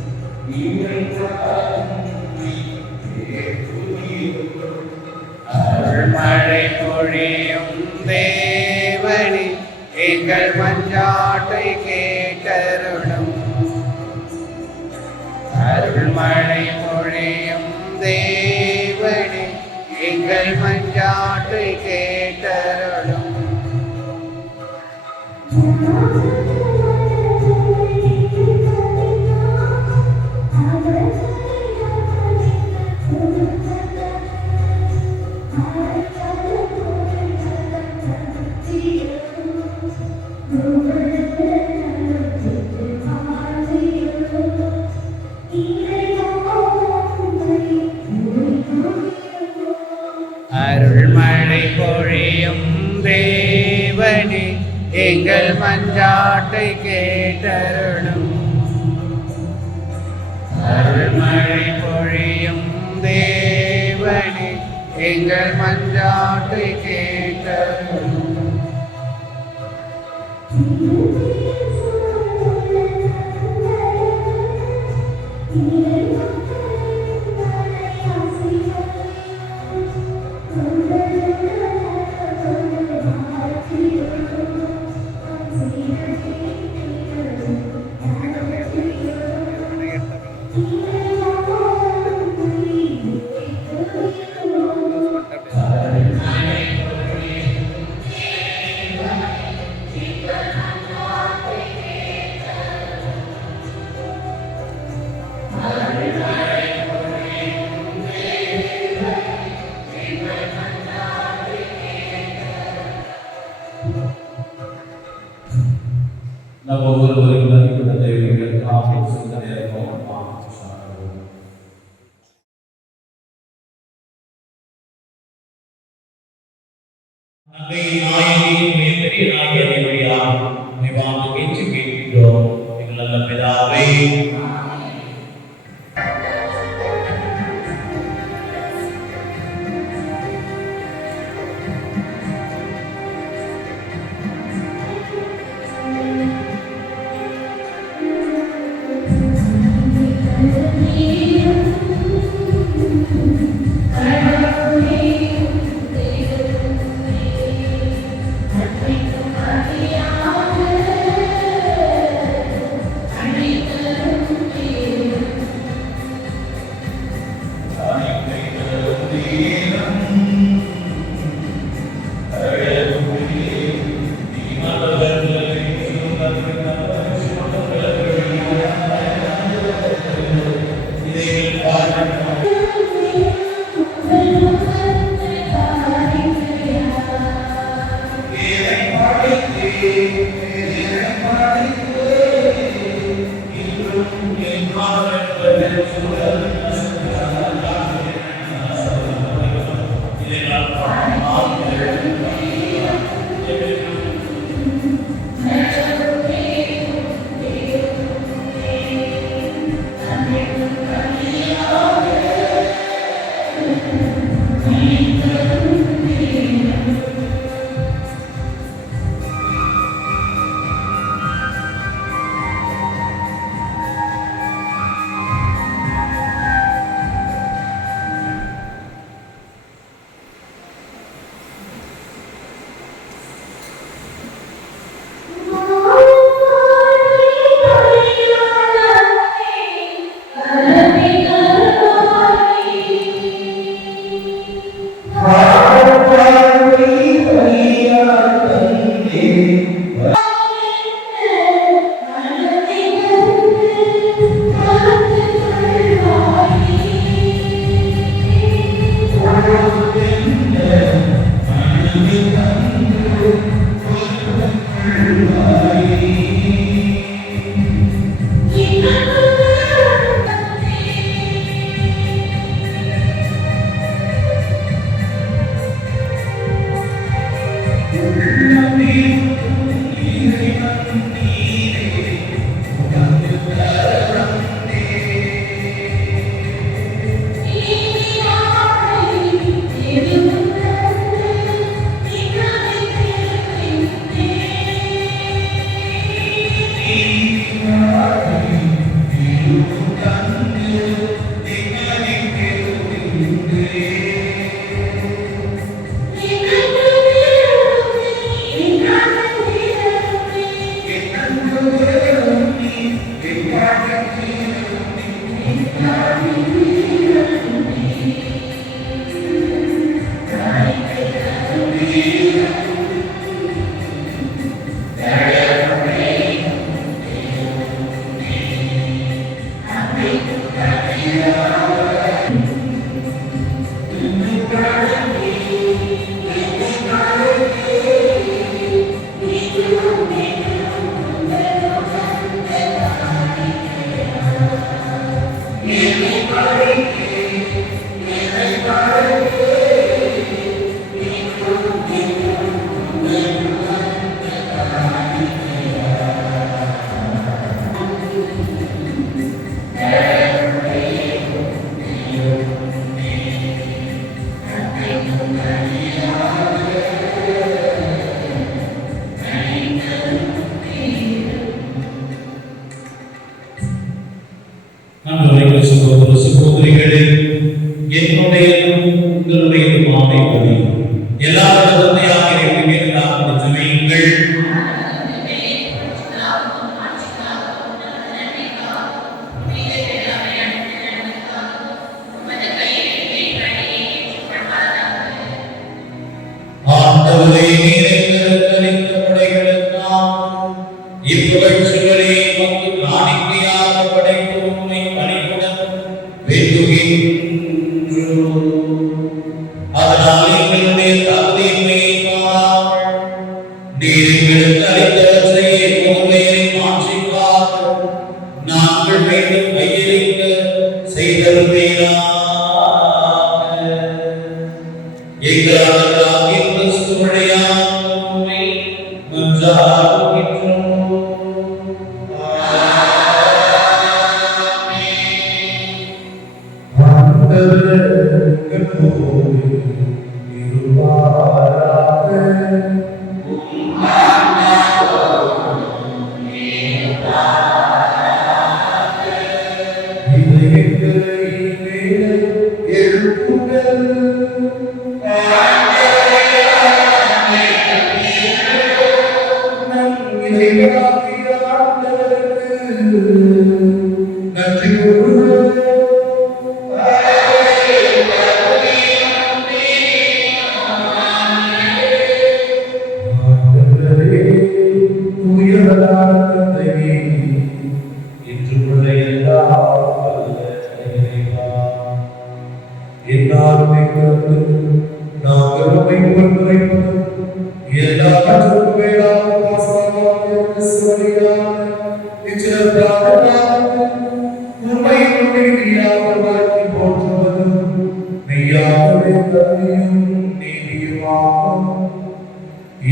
அருள்மழை பொழியும் தேவனே, எங்கள் மன்றாட்டை கேட்டருளும். அருள்மழை பொழியும் தேவனே, எங்கள் மன்றாட்டை கேட்டருளும். அருள்மழை பொழியும் தேவனே, எங்கள் மன்றாட்டை கேட்டருளும். அருள்மழை பொழியும் தேவனே, எங்கள் மன்றாட்டை கேட்டருளும். நம்ம ஒவ்வொருவரும் மதிப்புள்ள தெய்வங்கள் நாம் சிந்தனையாக பெரிய கேட்கிறோம். எங்கள் நல்ல பிதாவே, சகோதரிகளே, என்னுடைய உங்களுடைய மாமைப்படி எல்லா தந்தையாக இருக்கிறார் ஜெபியுங்கள். ஆண்டவரே, நீர் எங்களுக்கு அளித்த கொடைகளுக்காக இப்புகழ்ச்சிகளை உமக்கு காணிக்கையாக படைத்து உம்மை பணிவுடன் வேண்டுகின்றோம். அதனால் எங்களுடைய தகுதியின்மையை பாராமல் நீர் எங்களுக்கு அளித்தவற்றையே உண்மையை மாற்றிக்காக நாங்கள் மீண்டும் கையளிக்க செய்தருளீராக. எங்கள் கிறிஸ்து வழியாக உம்மை மன்றாடுகின்றோம்.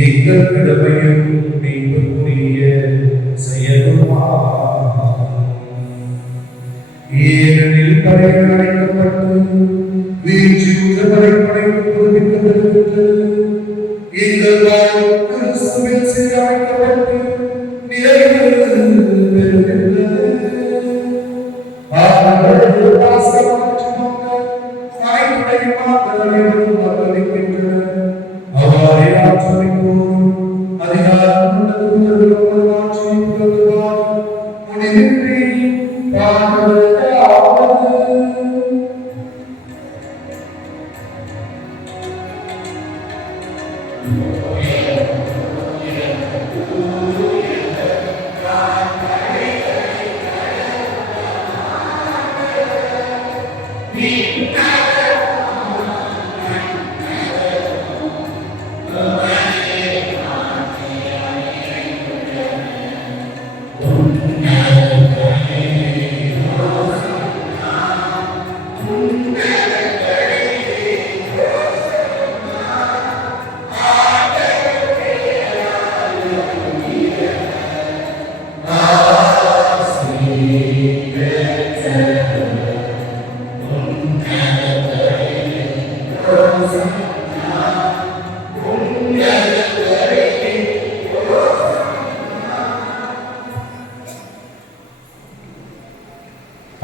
எங்கள் கடமையும் நீக்குரிய செயலுமாகும். ஏனெனில் படைகள் அடைக்கப்பட்டு வீழ்ச்சியுற்ற படைப்படைப்பு புதுப்பிக்கப்படுகின்றது. எங்கள் வாழ்வு கிறிஸ்துவில் சீரமைக்கப்பட்டு நிறைவு பெறுகின்றது. அவர்கள் வாசகமற்ற மக்கள் அனைத்துடைய மக்களையும் மக்களிக்கின்றனர். அவ்வாறே ஆற்றலிப்போம் அதிகாரம் உள்ளது ஆட்சியின்பார் முடிவின்றி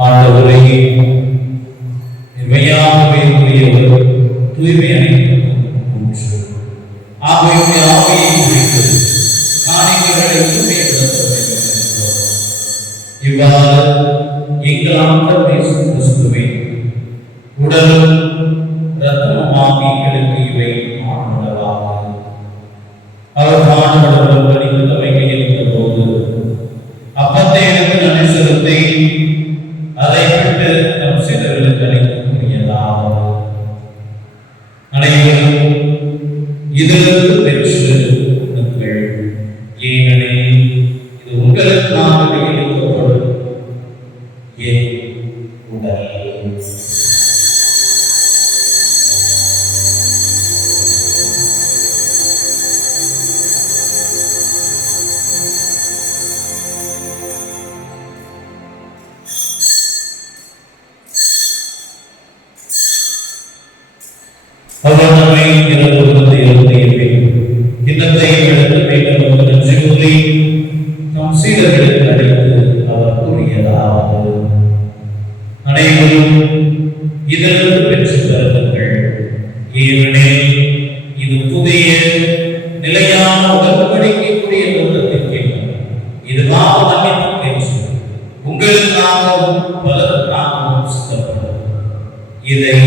ஆண்டவரே, மெய்யாகவே உரியவர், தூய்மை அனைத்தும் ஒன்று. ஆகவே ஆவியை குறித்து காணிக்கைகளை தூய்மைப்படுத்த வேண்டும் என்றோம். இவ்வாறு எங்கள் ஆண்டவர் இயேசு கிறிஸ்துவே உடலும் இரத்தமுமாகி எங்களுக்கு இவை ஆண்டவராகும். அவர் மாணவர்கள் பணித்தவை கையெழுத்த போது அப்பத்தை எடுத்து நன்றி செலுத்தி அதை விட்டு நம் சிலர்களுக்கு அளிக்கக்கூடியதாகும். அனைவரும் இதிலிருந்து பெற்று உண்ணுங்கள். ஏனெனில் இது உங்களுக்காக கையெழுத்தப்படும் என் உடல். அவர் நம்மை இறங்குவதை கிண்ணத்தை எடுத்து வைத்தவர் நன்றி கூறி நம் சீடர்களுக்கு அளித்து அவர் கூறியதாவது: அனைவரும் இதிலிருந்து பெற்று பெறுங்கள். ஏனெனில் இது புதிய நிலையான உடன்படிக்கைக்குரிய இரத்தத்தின் கிண்ணம். இது பாவ மன்னிப்புக்கென்று உங்களுக்காகவும் பலருக்காகவும் சித்தப்படும். இதை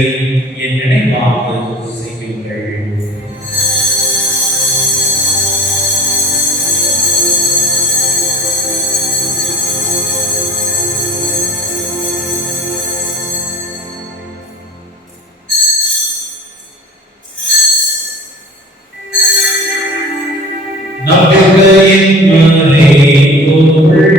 என் நினைவாக செய்வீர்கள். நம்பிக்கையின் மறைபொருள்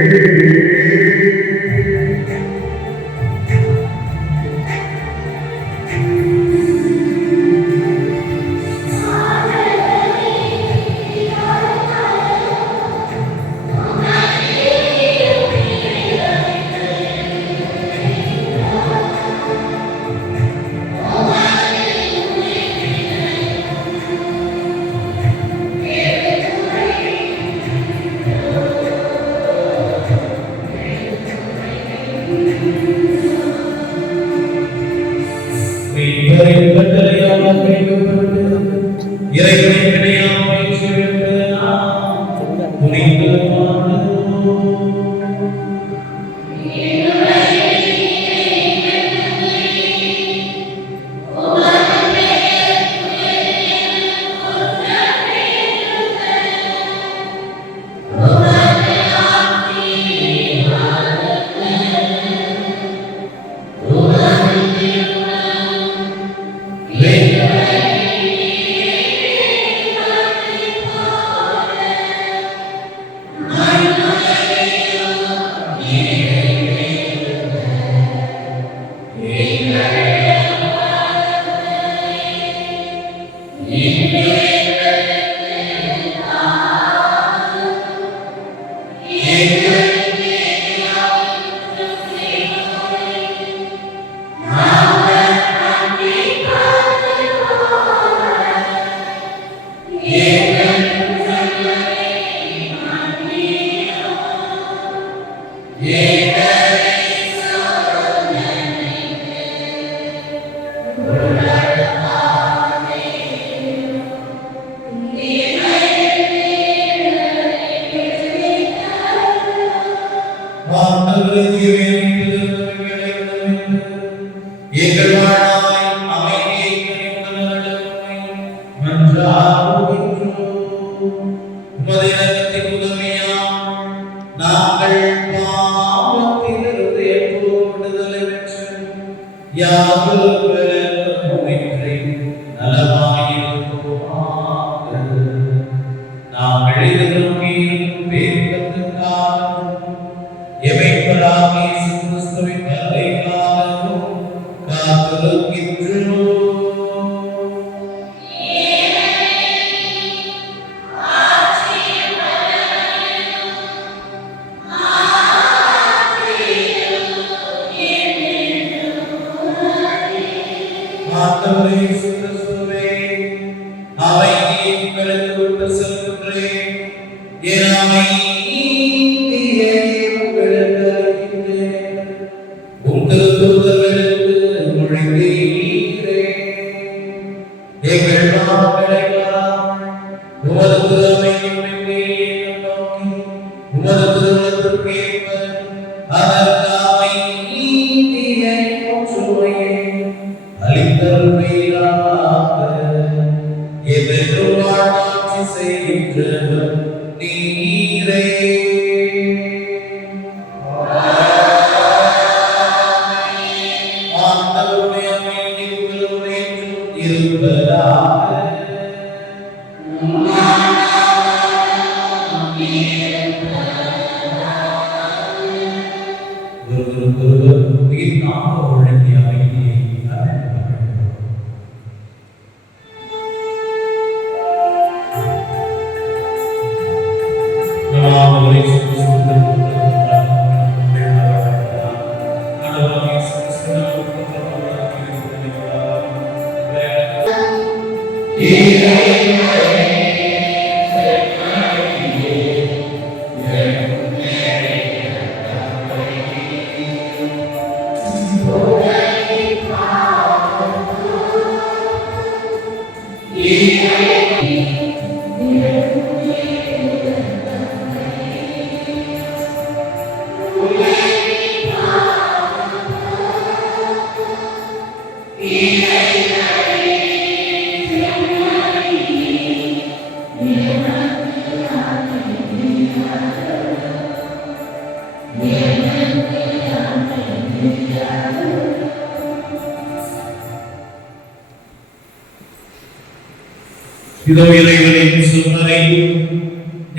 இதோ இறைவனின் செம்மறை,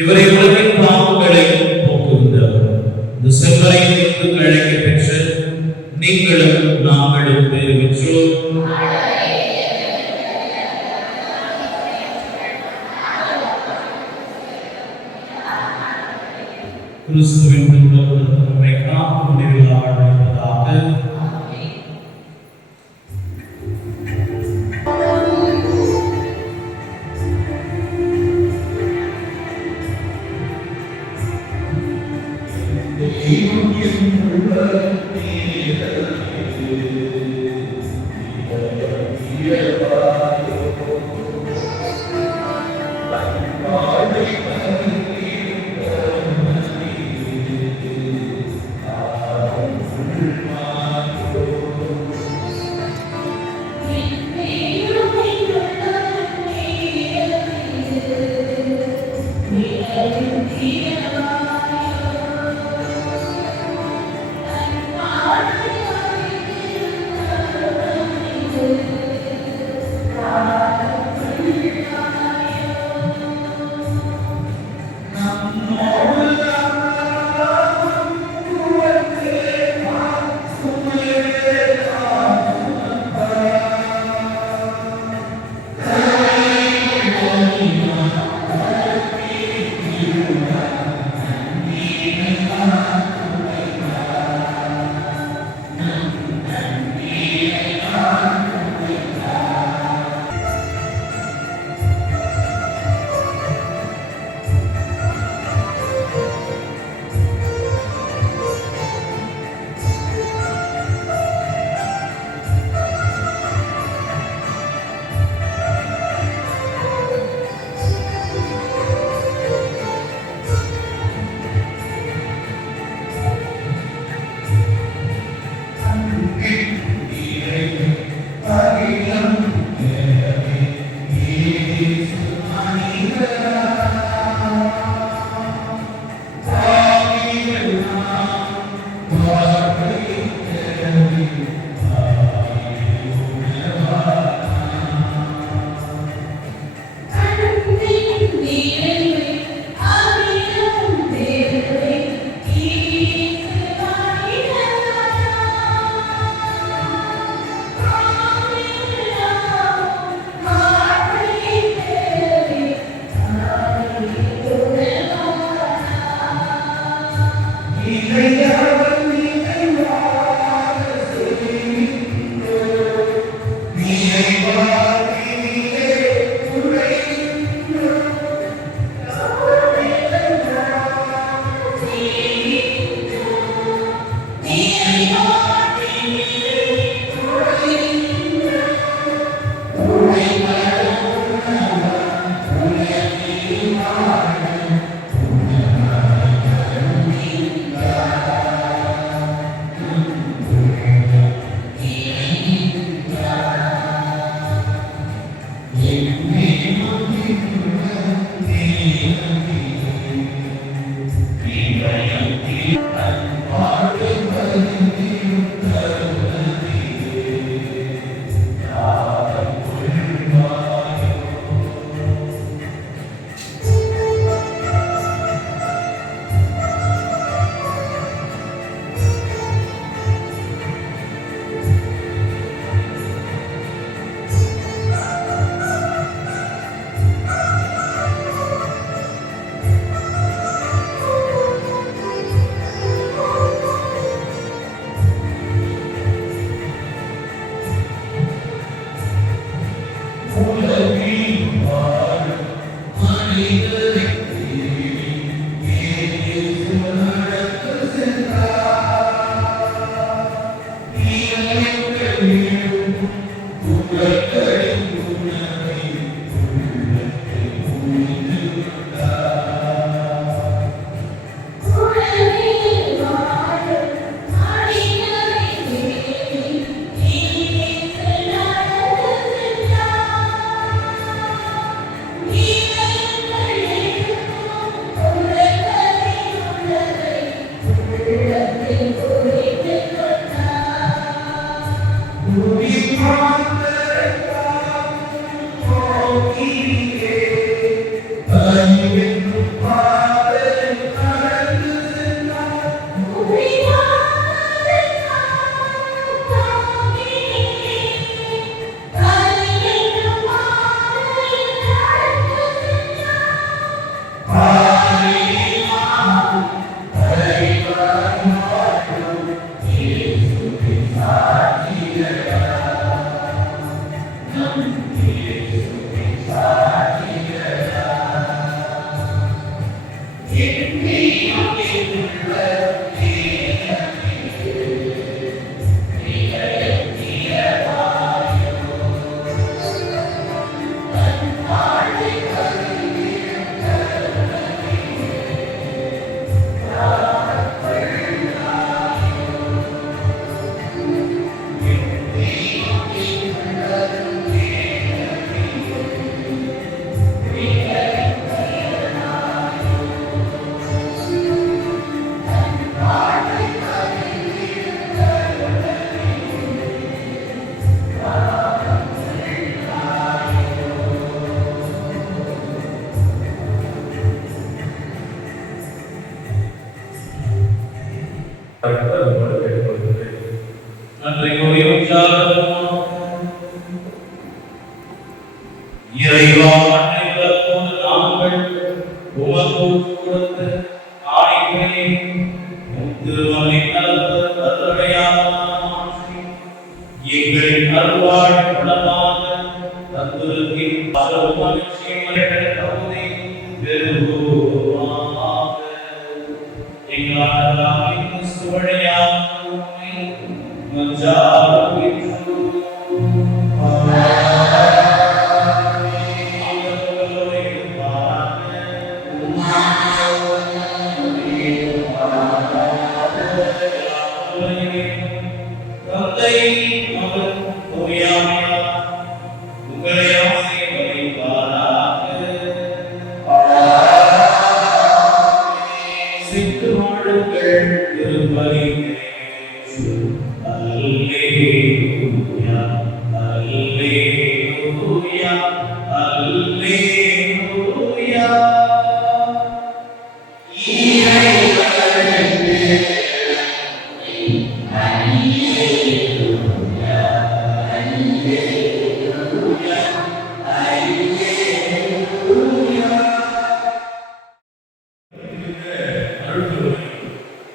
இவரை உலகின் பாவங்களை போக்குகின்றவர். இந்த செம்மறையிலிருந்து அழைக்க பெற்ற நீங்களும் நாங்களும் பேறு பெற்றோம். கிறிஸ்துவின் நம்மை காக்கும் நிறைவில் ஆழ்வதாக.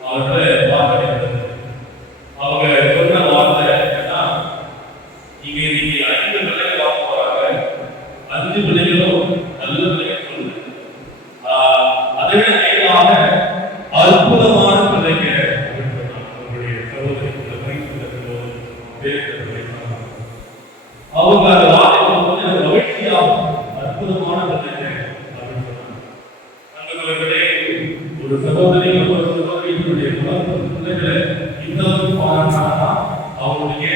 அவர் பிள்ளைகளை இந்த ஒரு பாராட்டானா அவருடைய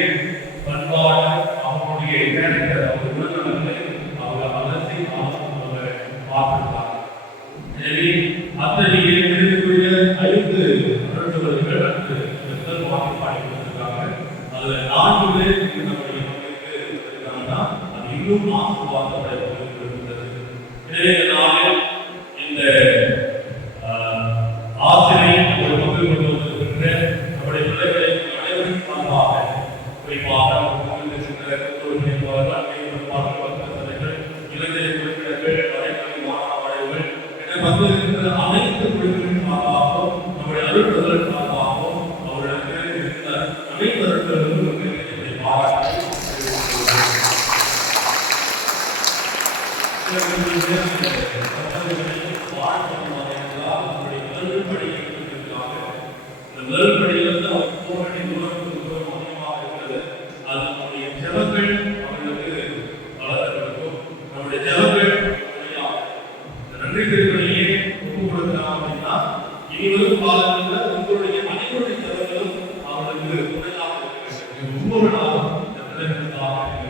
பண்பாடு அவருடைய கேரக்டர் அவர் குணநலங்களை அவங்க வளர்ச்சி அவங்க பார்த்துருக்காங்க. எனவே அத்தகைய இருக்கக்கூடிய 5 வருடங்கள் அடுத்து முதல் வாங்கி பாடி கொடுத்துருக்காங்க. அதுல 4 பேர் நம்முடைய மக்களுக்கு இருக்காங்கன்னா அது இன்னும் ஆசீர்வாதப்பட இருக்கிறது. எனவே இந்த நாளில் இந்த ஆசிரியை ஒரு மக்கள் கொண்டு வந்திருக்கின்ற நம்முடைய பிள்ளைகளை அனைவரும் சார்பாக குறிப்பாக இளைஞர் குறிப்பிடர்கள் வரைகள் மாணவர்கள் என வந்திருக்கிற அனைத்து குழுக்களின் சார்பாகவும் நம்முடைய அலுவலர்கள் சார்பாகவும் அவர்களுக்கு இருந்த அனைத்து அலுவலர்களும் பாராட்டி முதல் படியிலிருந்து அவர் போராடி தூரம் அதிகமாக இருக்கிறது. அது நம்முடைய ஜபங்கள் அவர்களுக்கு வளர்த்திருக்கும். நம்முடைய ஜபங்கள் நன்றி திருப்பணியே ஒப்பு கொடுக்கலாம் அப்படின்னா இனிவரும் காலங்களில் உங்களுடைய அனைவருடைய ஜபங்களும் அவர்களுக்கு துணையாக இருக்கிறது. ஒவ்வொரு நாளும்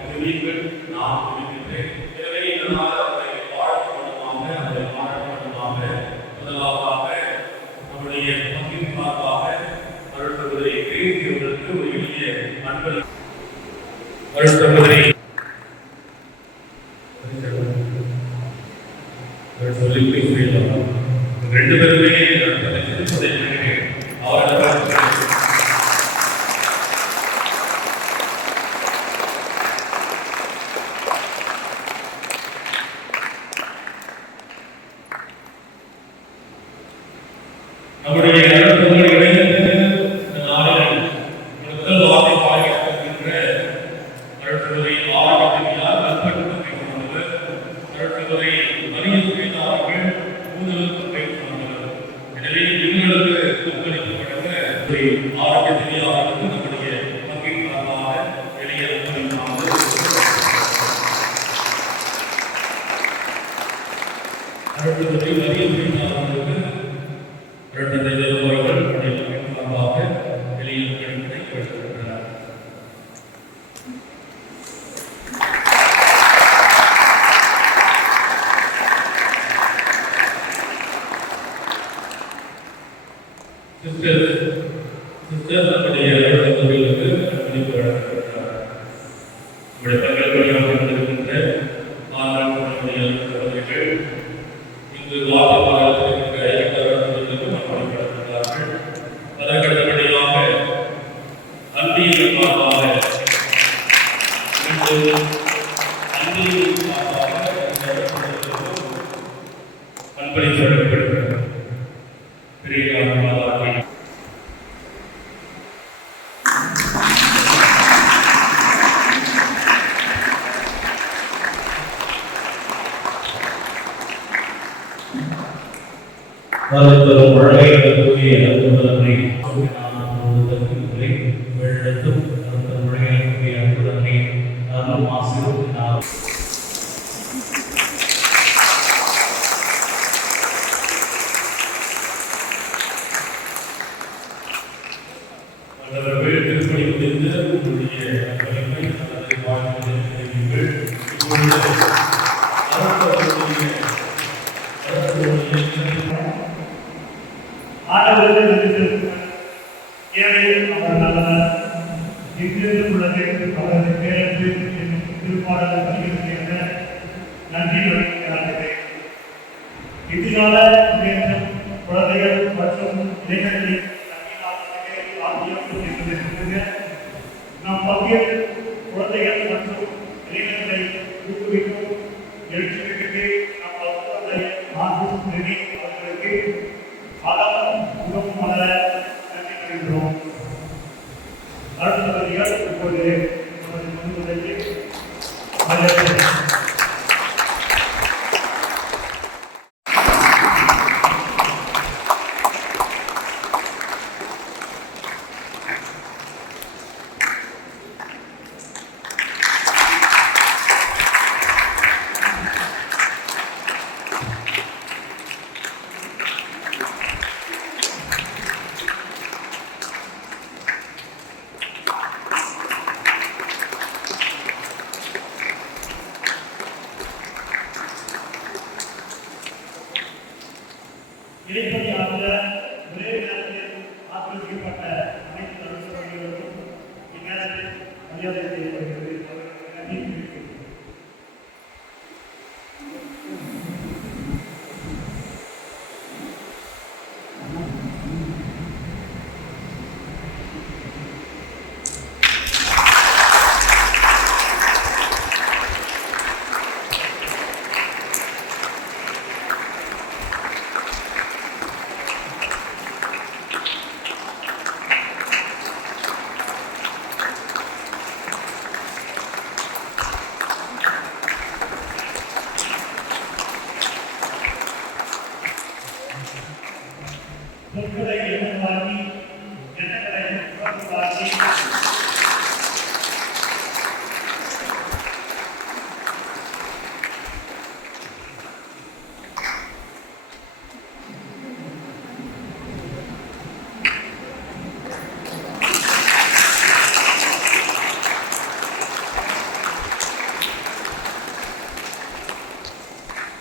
தெரிவிங்கள் நான் தெரிவிக்கின்றேன். எனவே இந்த நாள் அவரை வாழ்க்கமாக அவரை வாழப்படமாக முதலாவதாக நம்முடைய பங்கின் சார்பாக அருள்சகோதரி கிரேசி அவர்களுக்கு ஒரு எளிய அன்பளி அருள்சகோதரி சொல்லி 2 பேருமே நம்முடைய முதல் வார்த்தை பாடுகின்ற அருள்சகோதரி ஆரோக்கியத்தினால் கல்பட்டு அருள்சகோதரி மரியம் அவர்கள் கூடுதலுக்கு பயிற்சி வந்தவர். எனவே இவர்களுக்கு பங்களிக்கப்பட்ட ஆரோக்கியத்திலே அவர்களுக்கு நம்முடைய பங்கின் காரணமாக எளிய அருள்சகோதரி மரியம் அவர்களுக்கு 2 ரூபாய்கள் சார்பாக எளிய கணிதத்தை கொடுத்திருக்கிறார். சிஸ்டர் நம்முடைய அலுவலகங்களுக்கு அனுப்பி வழங்கப்பட்டார். நம்முடைய பல்கலைக்கழகம் இருக்கின்ற மாணவர்களுடைய சகோதரிகள் இங்கு வார்த்தை அதற்கடுத்தபடியாக அன்பியின் சார்பாக அன்பளி சொல்லப்படுகிறது. பெரிய மாதாக்கி தரும் மழையை அற்புதத்தை வெள்ளத்தும் அந்த மழையை அற்புதத்தை அருளும் ஆசீர்வதினார். அவர்கள் திருப்பணி முடிந்து உங்களுடைய பணிகளை அல்லது வாழ்க்கையை தெரிவிங்கள். இதனால குழந்தைகள் மற்றும் இளைஞர்களின் நாம் பல்வேறு குழந்தைகள் மற்றும் இளைஞர்களை ஊக்குவிக்கும் எழுச்சிக்கு நாம் அவர்களுக்கு உதவும் மலர நன்றி தெரிவிக்கிறோம். அடுத்தபடியாக இப்போது மரியாதை செய்யப்படுகிறது. அவர்களுக்கு நன்றி தெரிவிக்கிறேன். சொற்களை எண்ணமாக்கி எண்ணங்களை உணர்வாக்கி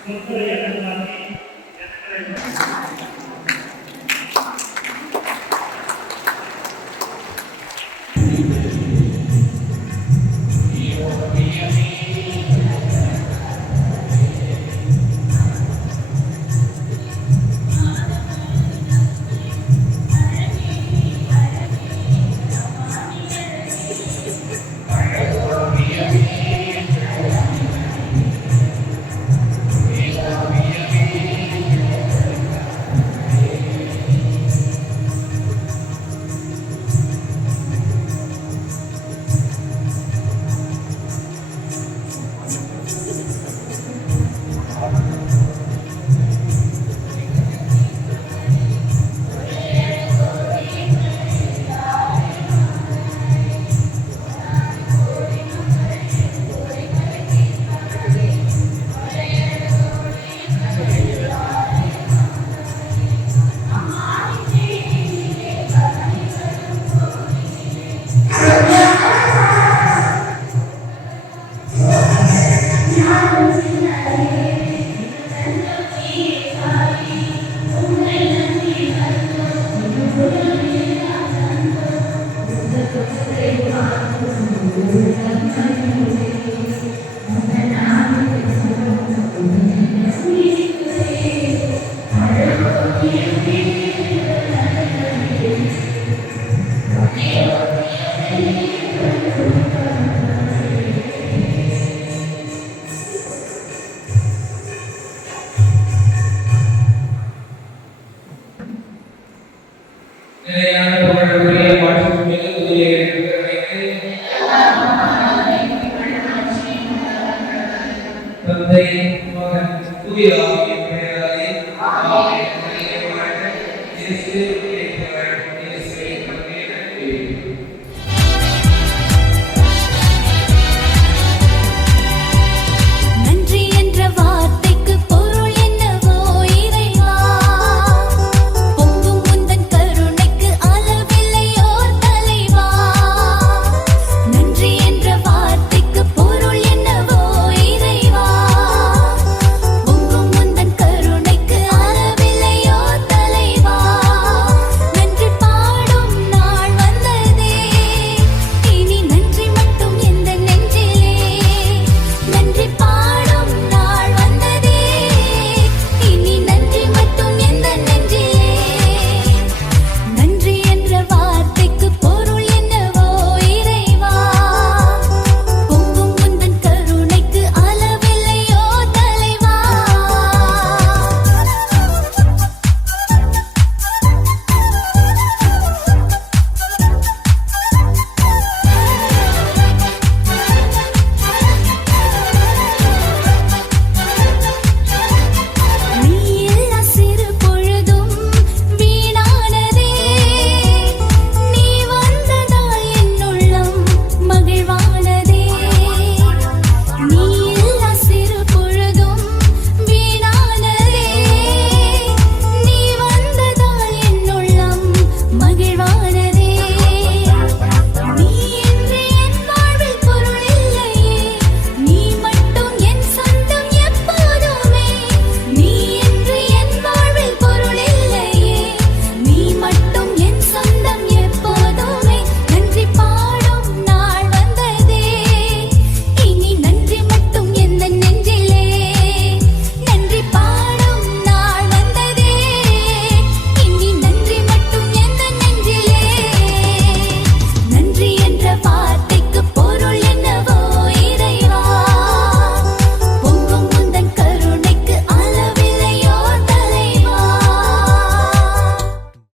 சொற்களை எண்ணமாக்கி எண்ணங்களை நிலையான புகழுடைய